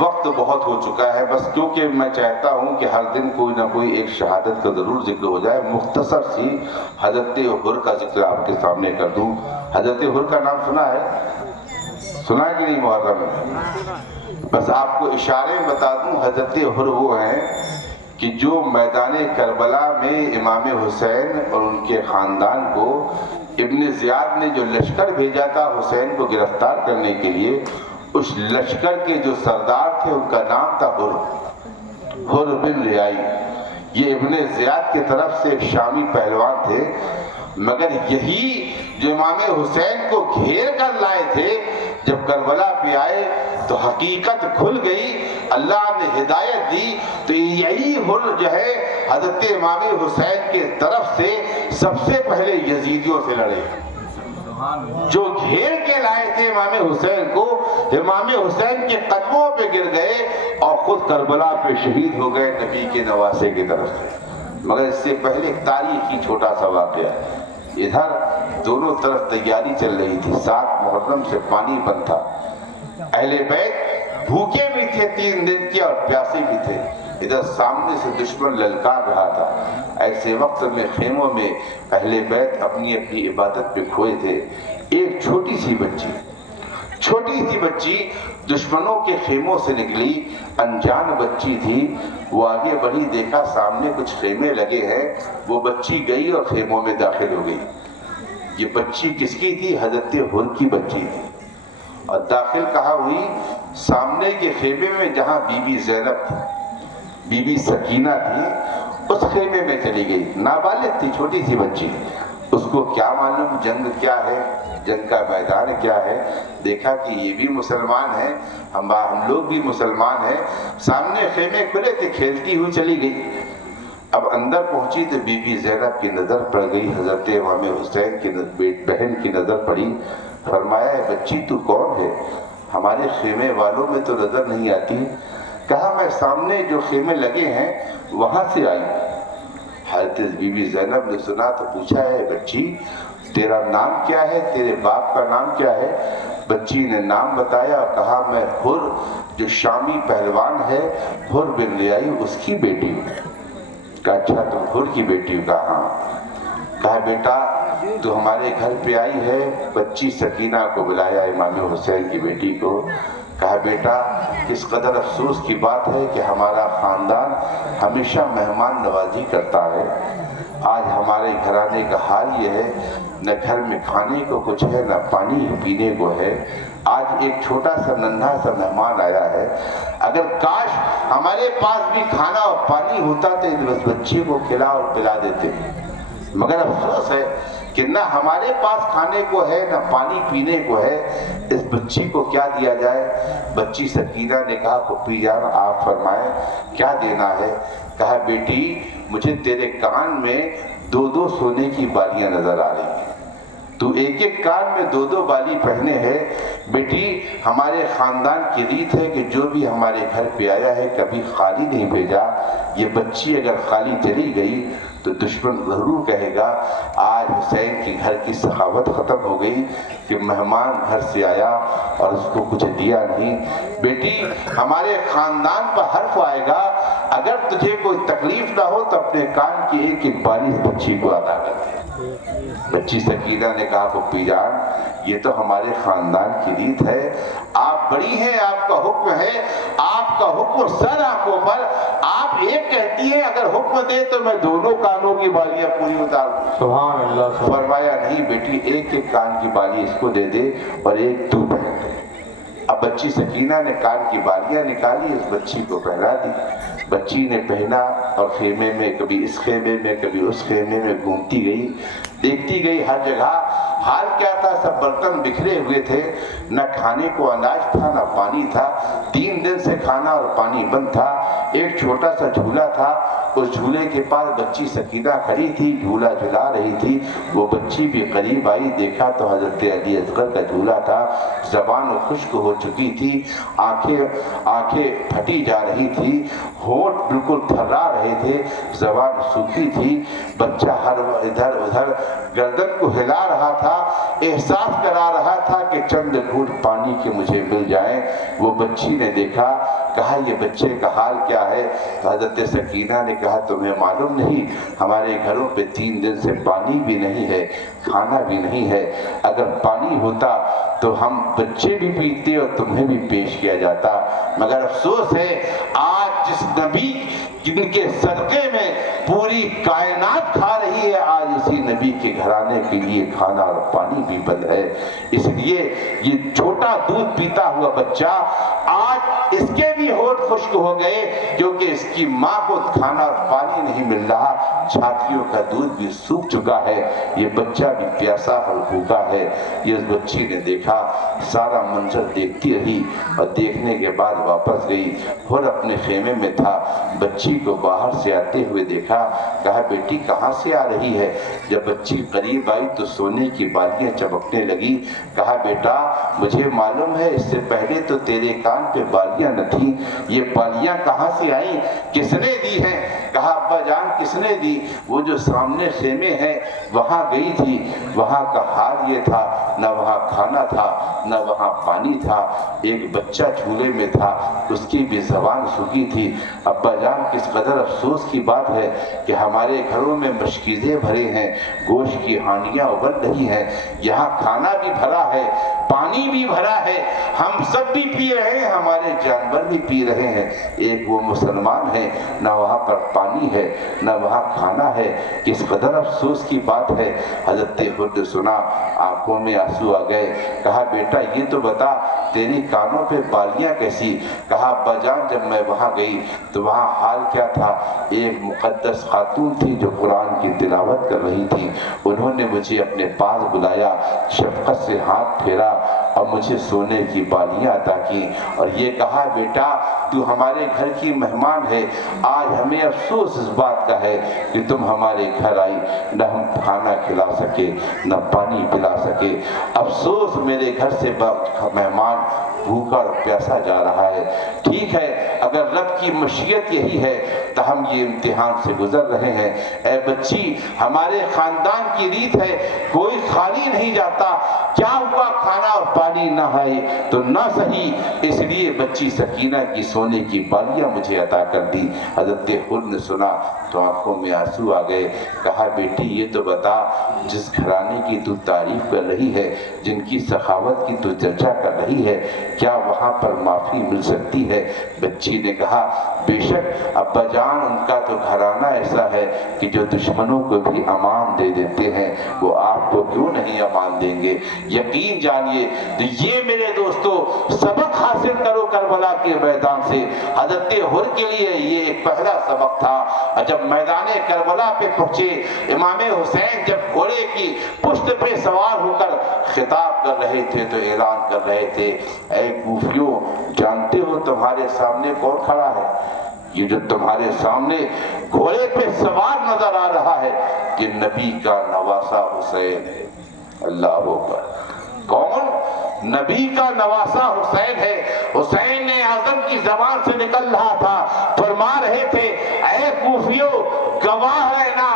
وقت بہت ہو چکا ہے، بس کیونکہ میں چاہتا ہوں کہ ہر دن کوئی نہ کوئی ایک شہادت کا ضرور ذکر ہو جائے، مختصر سی حضرت حر کا ذکر آپ کے سامنے کر دوں۔ حضرت حر کا نام سنا ہے کہ نہیں محرم میں؟ بس آپ کو اشارے میں بتا دوں، حضرت حر وہ ہیں کہ جو میدان کربلا میں امام حسین اور ان کے خاندان کو ابن زیاد نے جو لشکر بھیجا تھا حسین کو گرفتار کرنے کے لیے، اس لشکر کے جو سردار تھے ان کا نام تھا حر بن ریائی۔ یہ ابن زیاد کی طرف سے ایک شامی پہلوان تھے، مگر یہی جو امام حسین کو گھیر کر لائے تھے، جب کربلا پہ آئے تو حقیقت کھل گئی، اللہ نے ہدایت دی، تو یہی حر جو ہے حضرت امام حسین کے طرف سے سب سے پہلے یزیدیوں سے لڑے، جو گھیر کے لائے تھے امام حسین کو، امام حسین کے قدموں پہ گر گئے اور خود کربلا پہ شہید ہو گئے نبی کے نواسے کی طرف سے۔ مگر اس سے پہلے ایک تاریخی چھوٹا سا واقعہ، ادھر دونوں طرف تیاری چل رہی تھی، 7 محرم سے پانی بند تھا، اہل بیت بھوکے بھی تھے 3 دن کے اور پیاسے بھی تھے، ادھر سامنے سے دشمن للکار رہا تھا۔ ایسے وقت میں خیموں میں اہل بیت اپنی اپنی عبادت پہ کھوئے تھے، ایک چھوٹی سی بچی دشمنوں کے خیموں سے نکلی، انجان بچی تھی، وہ آگے بڑھی، دیکھا سامنے کچھ خیمے لگے ہیں، وہ بچی گئی اور خیموں میں داخل ہو گئی۔ یہ بچی کس کی تھی؟ حضرت حر کی بچی تھی، اور داخل کہاں ہوئی؟ سامنے کے خیمے میں جہاں بی بی زینب تھی، بی بی سکینہ تھی، اس خیمے میں چلی گئی۔ نابالغ تھی، چھوٹی سی بچی، اس کو کیا معلوم جنگ کیا ہے، جنگ کا میدان کیا ہے۔ دیکھا کہ یہ بھی مسلمان ہیں، ہم لوگ بھی مسلمان ہیں، سامنے خیمے کھلے تھے، کھیلتی ہوئی چلی گئی۔ اب اندر پہنچی تو بی بی زینب کی نظر پڑ گئی، حضرت امام حسین کی بہن کی نظر پڑی، فرمایا ہے بچی تو کون ہے؟ ہمارے خیمے والوں میں تو نظر نہیں آتی۔ کہا میں سامنے جو خیمے لگے ہیں وہاں سے آئی۔ حضرت بی بی زینب نے سنا تو پوچھا ہے بچی تیرا نام کیا ہے، تیرے باپ کا نام کیا ہے؟ بچی نے نام بتایا اور کہا میں حر جو شامی پہلوان ہے، حر بن ریائی، اس کی بیٹی ہوں۔ کہا اچھا تم حر کی بیٹی ہو؟ کہا ہاں۔ کہا بیٹا تو ہمارے گھر پہ آئی ہے؟ بچی سکینہ کو بلایا، امام حسین کی بیٹی کو۔ کہا بیٹا اس قدر افسوس کی بات ہے کہ ہمارا خاندان ہمیشہ مہمان نوازی کرتا ہے، آج ہمارے گھرانے کا حال یہ ہے، نہ گھر میں کھانے کو کچھ ہے، نہ پانی پینے کو ہے، آج ایک چھوٹا سا ننھا سا مہمان آیا ہے، اگر کاش ہمارے پاس بھی کھانا اور پانی ہوتا تو اس بچی کو کھلا اور پلا دیتے، مگر افسوس ہے کہ نہ ہمارے پاس کھانے کو ہے نہ پانی پینے کو ہے، اس بچی کو کیا دیا جائے؟ بچی سکینہ نے کہا پھپھی جان آپ فرمائیں کیا دینا ہے؟ کہا بیٹی مجھے تیرے کان میں 2 سونے کی بالیاں نظر آ رہی ہیں، تو ایک کان میں 2 بالی پہنے ہیں۔ بیٹی ہمارے خاندان کی ریت ہے کہ جو بھی ہمارے گھر پہ آیا ہے کبھی خالی نہیں بھیجا، یہ بچی اگر خالی چلی گئی تو دشمن ضرور کہے گا آج حسین کی گھر کی سخاوت ختم ہو گئی کہ مہمان گھر سے آیا اور اس کو کچھ دیا نہیں۔ بیٹی ہمارے خاندان پر حرف آئے گا، اگر تجھے کوئی تکلیف نہ ہو تو اپنے کان کی ایک بالی اس بچی کو عطا کر دے۔ بچی سکینہ نے کہا پھپھی جان یہ تو ہمارے خاندان کی ریت ہے، آپ بڑی ہیں، آپ کا حکم ہے، آپ کا حکم سر آنکھوں پر، آپ ایک کہتی ہیں اگر حکم دے تو میں دونوں کانوں کی بالیاں پوری اتار دوں۔ سبحان اللہ۔ فرمایا نہیں بیٹی، ایک ایک کان کی بالی اس کو دے دے اور ایک تو پہن دے۔ اب بچی سکینہ نے کان کی بالیاں نکالی، اس بچی کو پہنا دی، بچی نے پہنا اور خیمے میں کبھی اس خیمے میں کبھی اس خیمے میں گھومتی گئی، دیکھتی گئی ہر جگہ۔ حال کیا تھا، سب برتن بکھرے ہوئے تھے، نہ کھانے کو اناج تھا نہ پانی تھا، 3 دن سے کھانا اور پانی بند تھا۔ ایک چھوٹا سا جھولا تھا، اس جھولے کے پاس بچی سکینہ کھڑی تھی، جھولا جھلا رہی تھی۔ وہ بچی بھی قریب آئی، دیکھا تو حضرت علی اصغر کا جھولا تھا، زبان خشک ہو چکی تھی، آنکھیں پھٹی جا رہی تھی، ہونٹ بالکل تھرا رہے تھے، زبان سوکھی تھی۔ بچہ ہر ادھر ادھر گردن کو ہلا رہا تھا، احساس کرا رہا تھا کہ چند گھونٹ پانی کے مجھے مل جائیں۔ وہ بچی نے دیکھا، کہا یہ بچے کا حال کیا ہے؟ تو حضرت سکینہ نے کہا تمہیں معلوم نہیں، ہمارے گھروں پہ 3 دن سے پانی بھی نہیں ہے، کھانا بھی نہیں ہے، اگر پانی ہوتا تو ہم بچے بھی پیتے اور تمہیں بھی پیش کیا جاتا، مگر افسوس ہے آج جس نبی جن کے صدقے میں پوری کائنات کھا رہی ہے، آج اسی نبی کے گھرانے کے لیے کھانا اور پانی بھی بند ہے۔ اس لیے یہ چھوٹا دودھ پیتا ہوا بچہ آج اس کے بھی ہونٹ خشک ہو گئے، کیونکہ اس کی ماں کو کھانا اور پانی نہیں مل رہا، چھاتیوں کا دودھ بھی سوکھ چکا ہے، یہ بچہ بھی پیاسا اور بھوکا ہے۔ یہ اس بچی نے دیکھا، سارا منظر دیکھتی رہی اور دیکھنے کے بعد واپس گئی، اور اپنے خیمے میں تھا، بچی کو باہر سے آتے ہوئے دیکھا، کہا بیٹی کہاں سے آ رہی ہے؟ جب بچی قریب آئی تو سونے کی بالیاں چمکنے لگی، کہا بیٹا مجھے معلوم ہے اس سے پہلے تو تیرے کان پہ بالیاں نہ تھیں، یہ بالیاں کہاں سے آئیں، کس نے دی ہیں؟ کہا ابا جان کس نے دی؟ وہ جو سامنے خیمے ہیں وہاں گئی تھی، وہاں کا حال یہ تھا، نہ وہاں کھانا تھا نہ وہاں پانی تھا، ایک بچہ جھولے میں تھا، اس کی بھی زبان سوکھی تھی۔ ابا جان کس قدر افسوس کی بات ہے کہ ہمارے گھروں میں مشکیزیں بھرے ہیں، گوشت کی ہانڈیاں ابل رہی ہیں، یہاں کھانا بھی بھرا ہے، پانی بھی بھرا ہے، ہم سب بھی پی رہے ہیں، ہمارے جانور بھی پی رہے ہیں، ایک وہ مسلمان ہے، نہ وہاں پر پانی ہے نہ وہاں کھانا ہے، کس قدر افسوس کی بات ہے۔ حضرت خود سنا، آنکھوں میں آنسو آ گئے، کہا بیٹا یہ تو بتا تیری کانوں پہ بالیاں کیسی؟ کہا ابا جان جب میں وہاں گئی تو وہاں حال کیا تھا، ایک مقدس خاتون تھی جو قرآن کی تلاوت کر رہی تھی، انہوں نے مجھے اپنے پاس بلایا، شفقت سے ہاتھ پھیرا اور مجھے سونے کی بالیاں عطا کی اور یہ کہا بیٹا تو ہمارے گھر کی مہمان ہے، آج ہمیں افسوس اس بات کا ہے کہ تم ہمارے گھر آئی، نہ ہم کھانا کھلا سکے نہ پانی پلا سکے، افسوس میرے گھر سے مہمان بھوکا اور پیاسا جا رہا ہے۔ ٹھیک ہے اگر رب کی مشیت یہی ہے تو ہم یہ امتحان سے گزر رہے ہیں، اے بچی ہمارے خاندان کی ریت ہے کوئی خالی نہیں جاتا، کیا ہوا کھانا اور پانی نہ آئے تو نہ صحیح، اس لیے بچی سکینہ کی سونے کی بالیاں مجھے عطا کر دی۔ حضرت خود نے سنا تو آنکھوں میں آنسو آ گئے، کہا بیٹی یہ تو بتا جس گھرانے کی تو تعریف کر رہی ہے، جن کی سخاوت کی تو چرچا کر رہی ہے، کیا وہاں پر معافی مل سکتی ہے؟ بچی نے کہا بے شک ابا جان ان کا تو گھرانہ ایسا ہے کہ جو دشمنوں کو بھی امان دے دیتے ہیں، وہ آپ کو کیوں نہیں امان دیں گے؟ یقین جانیے تو یہ میرے دوستو سبق حاصل کرو کربلا کے میدان سے۔ حضرت حر کے لیے یہ ایک پہلا سبق تھا، اور جب میدان کربلا پہ پہنچے امام حسین جب گھوڑے کی پشت پہ سوار ہو کر خطاب کر رہے تھے تو اعلان کر رہے تھے اے کوفیوں جانتے ہو تمہارے سامنے کون کھڑا ہے؟ یہ جو تمہارے سامنے گھوڑے پہ سوار نظر آ رہا ہے یہ نبی کا نواسہ حسین ہے۔ اللہ اکبر، کون؟ نبی کا نواسہ حسین ہے۔ حسین اعظم کی زبان سے نکل رہا تھا، فرما رہے تھے اے کوفیوں گواہ رہنا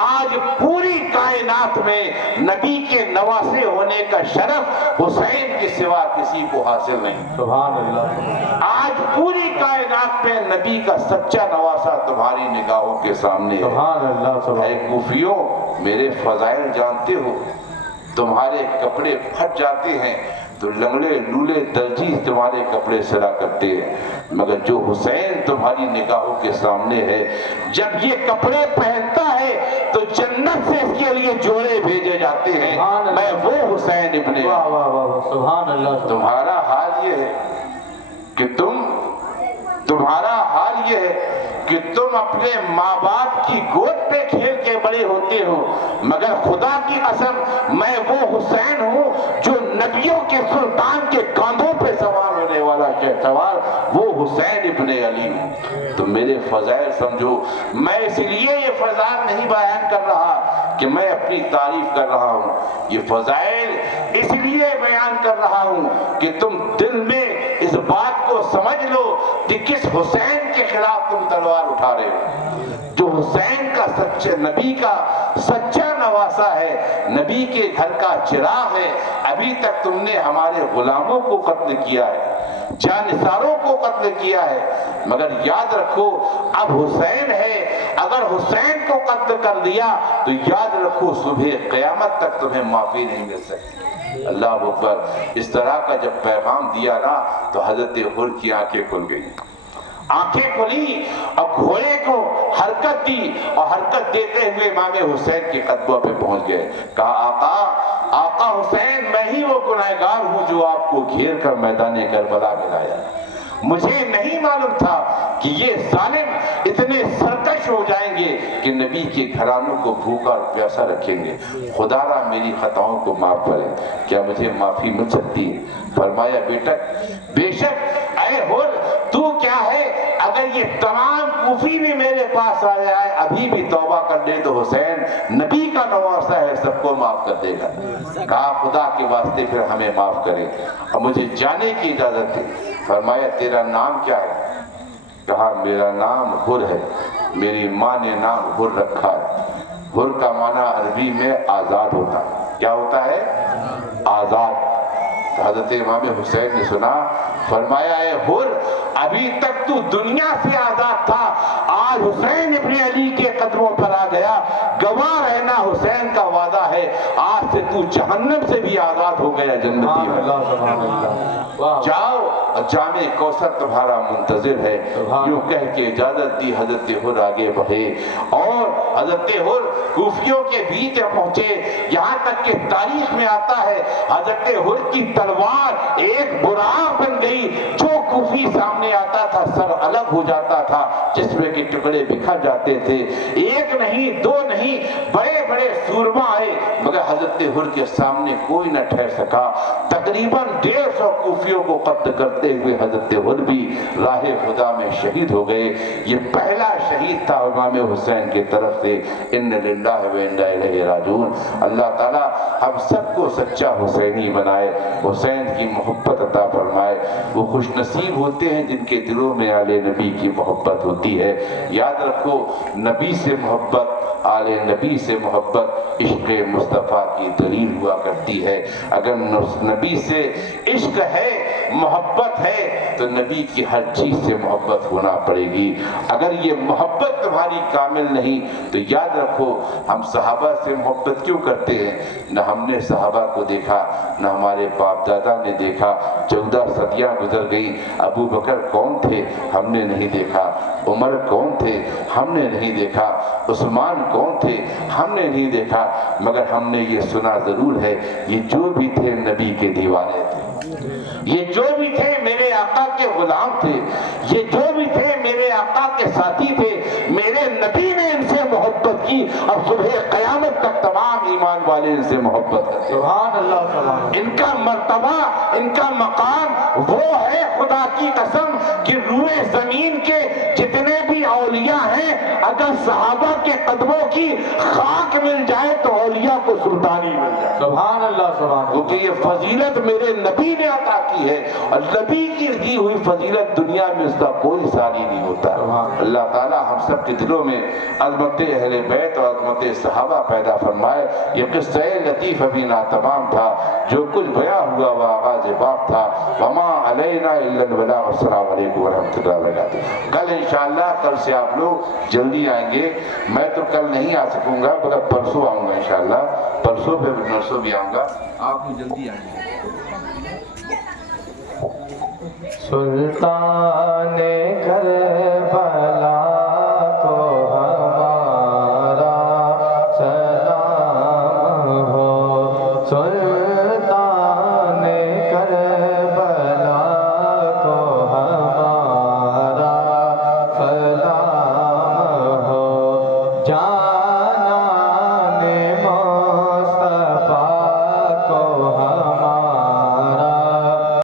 آج پوری کائنات میں نبی کے نواسے ہونے ہونے کا شرف حسین کے سوا کسی کو حاصل نہیں. سبحان اللہ. آج پوری کائنات میں نبی کا سچا نواسا تمہاری نگاہوں کے سامنے ہے. سبحان اللہ. سبحان اے کوفیوں، میرے فضائل جانتے ہو. تمہارے کپڑے پھٹ جاتے ہیں تو لنگڑے لولے درجی تمہارے کپڑے سلا کرتے ہیں، مگر جو حسین تمہاری نگاہوں کے سامنے ہے، جب یہ کپڑے پہنتا ہے تو جنت سے اس کے لیے جوڑے بھیجے جاتے ہیں. میں وہ حسین ابن علی. واہ واہ واہ. سبحان اللہ. تمہارا حال یہ ہے کہ تم اپنے ماں باپ کی گود پہ کھیل کے بڑے ہوتے ہو، مگر خدا کی قسم میں وہ حسین ہوں جو نبیوں کے سلطان کے کاندھوں پہ سوار ہونے والا سوار وہ حسین ابن علی ہوں. تو میرے فضائل سمجھو. میں اس لیے یہ فضائل نہیں بیان کر رہا کہ میں اپنی تعریف کر رہا ہوں، یہ فضائل اس لیے بیان کر رہا ہوں کہ تم دل میں اس بات کو سمجھ لو کہ کس حسین کے خلاف تم تلوار اٹھا رہے ہو. جو حسین کا نبی کا سچا نواسا ہے، نبی کے گھر کا چراغ ہے. ابھی تک تم نے ہمارے غلاموں کو قتل کیا ہے، جانثاروں کو قتل کیا ہے، مگر یاد رکھو اب حسین ہے. اگر حسین کو قتل کر دیا تو یاد رکھو صبح قیامت تک تمہیں معافی نہیں مل سکتی. اللہ اکبر. اس طرح کا جب پیغام دیا نا تو حضرت حر کی آنکھیں کھل گئی. آنکھیں کھلی اور گھوڑے کو حرکت دی اور حرکت دیتے ہوئے امام حسین کے قدموں پہ پہنچ گئے. کہا آقا حسین، میں ہی وہ گنہگار ہوں جو آپ کو گھیر کر میدان کربلا میں لایا. مجھے نہیں معلوم تھا کہ یہ ظالم اتنے سرکش ہو جائیں گے کہ نبی کے گھرانوں کو بھوکا اور پیاسا رکھیں گے. خدا را میری خطاؤں کو معاف کرے. کیا مجھے معافی مل سکتی ہے؟ فرمایا بے شک اے حر، تو کیا ہے اگر یہ تمام کوفی بھی میرے پاس آیا ہے ابھی بھی توبہ کر لے تو حسین نبی کا نواسا ہے، سب کو معاف کر دے گا. کہا خدا کے واسطے پھر ہمیں معاف کرے اور مجھے جانے کی اجازت دے. فرمایا تیرا نام کیا ہے؟ کہا میرا نام حر ہے، میری ماں نے نام حر رکھا ہے. حر کا معنی عربی میں آزاد ہوتا ہے. کیا ہوتا ہے؟ آزاد. تو حضرت امام حسین نے سنا. فرمایا اے حر، ابھی تک تو دنیا سے آزاد تھا، آج حسین ابن علی کے قدموں پر آ گیا. گواہ رہنا حسین کا وعدہ ہے، آج سے تو جہنم سے بھی آزاد ہو گیا، جنتی ہے. جاؤ، جامع کوثر تمہارا منتظر ہے. یوں کہہ کے اجازت دی. حضرت حر آگے بڑھے اور حضرت حر کوفیوں کے بیچ پہنچے. یہاں تک کہ تاریخ میں آتا ہے حضرت حر کی تلوار ایک براق بن گئی. جو کوفی سامنے آتا تھا سر الگ ہو جاتا تھا، جسم کے ٹکڑے بکھر جاتے تھے. ایک نہیں دو نہیں، بڑے بڑے سورما آئے مگر حضرت حر کے سامنے کوئی نہ ٹھہر سکا. تقریباً 150 کوفیوں کو قتل کرتے ہوئے حضرت حر بھی راہ خدا میں شہید ہو گئے. یہ پہلا شہید تھا امام حسین کی طرف سے. ان للہ و انا الیہ راجعون. اللہ تعالی ہم سب کو سچا حسینی بنائے، حسین کی محبت عطا فرمائے. وہ خوش نصیب ہوتے ہیں جن کے دلوں میں آل نبی کی محبت ہوتی ہے. یاد رکھو نبی سے محبت، آل نبی سے محبت عشق مصطفیٰ کی دلیل ہوا کرتی ہے. اگر نبی سے عشق ہے، محبت ہے، تو نبی کی ہر چیز سے محبت ہونا پڑے گی. اگر یہ محبت تمہاری کامل نہیں تو یاد رکھو ہم صحابہ سے محبت کیوں کرتے ہیں؟ نہ ہم نے صحابہ کو دیکھا، نہ ہمارے باپ دادا نے دیکھا. 14 صدیاں گزر گئی. ابو بکر کون تھے؟ ہم نے نہیں دیکھا. عمر کون تھے؟ ہم نے نہیں دیکھا. عثمان کون تھے؟ ہم نے نہیں دیکھا. مگر ہم نے یہ سنا ضرور ہے یہ جو بھی تھے نبی کے دیوانے تھے، یہ جو بھی تھے میرے آقا کے غلام تھے، یہ جو بھی تھے میرے آقا کے ساتھی تھے. میرے نبی نے ان سے محبت کی اور صبح قیامت تک تمام ایمان والے ان سے محبت کرتے. سبحان اللہ. ان کا مرتبہ، ان کا مقام وہ ہے خدا کی قسم کہ روئے زمین کے جتنے بھی اولیاء ہیں اگر صحابہ کے قدموں کی خاک مل جائے تو اولیاء کو سلطانی مل جائے، سبحان اللہ سبحان اللہ. کیونکہ یہ فضیلت میرے نبی نے عطا کی ہے، اور نبی کی دی ہوئی فضیلت دنیا میں اس کا کوئی ثانی نہیں ہوتا. اللہ تعالیٰ ہم سب کے دلوں میں عظمت اہل بیت اور عظمت صحابہ پیدا فرمائے. یہ قصہ لطیف ابھی ناتمام تھا، جو کچھ بیان ہوا وہ آغاز باب تھا. وما علینا الا البلاغ. السلام علیکم ورحمۃ اللہ وبرکاتہ. کل انشاءاللہ، کل سے آپ لوگ جلدی آئیں گے. میں تو کل نہیں آ سکوں گا، بلکہ پرسوں آؤں گا انشاءاللہ. پرسوں پہ نرسوں بھی آؤں گا. آپ بھی جلدی آئیں گے. سلطان گھر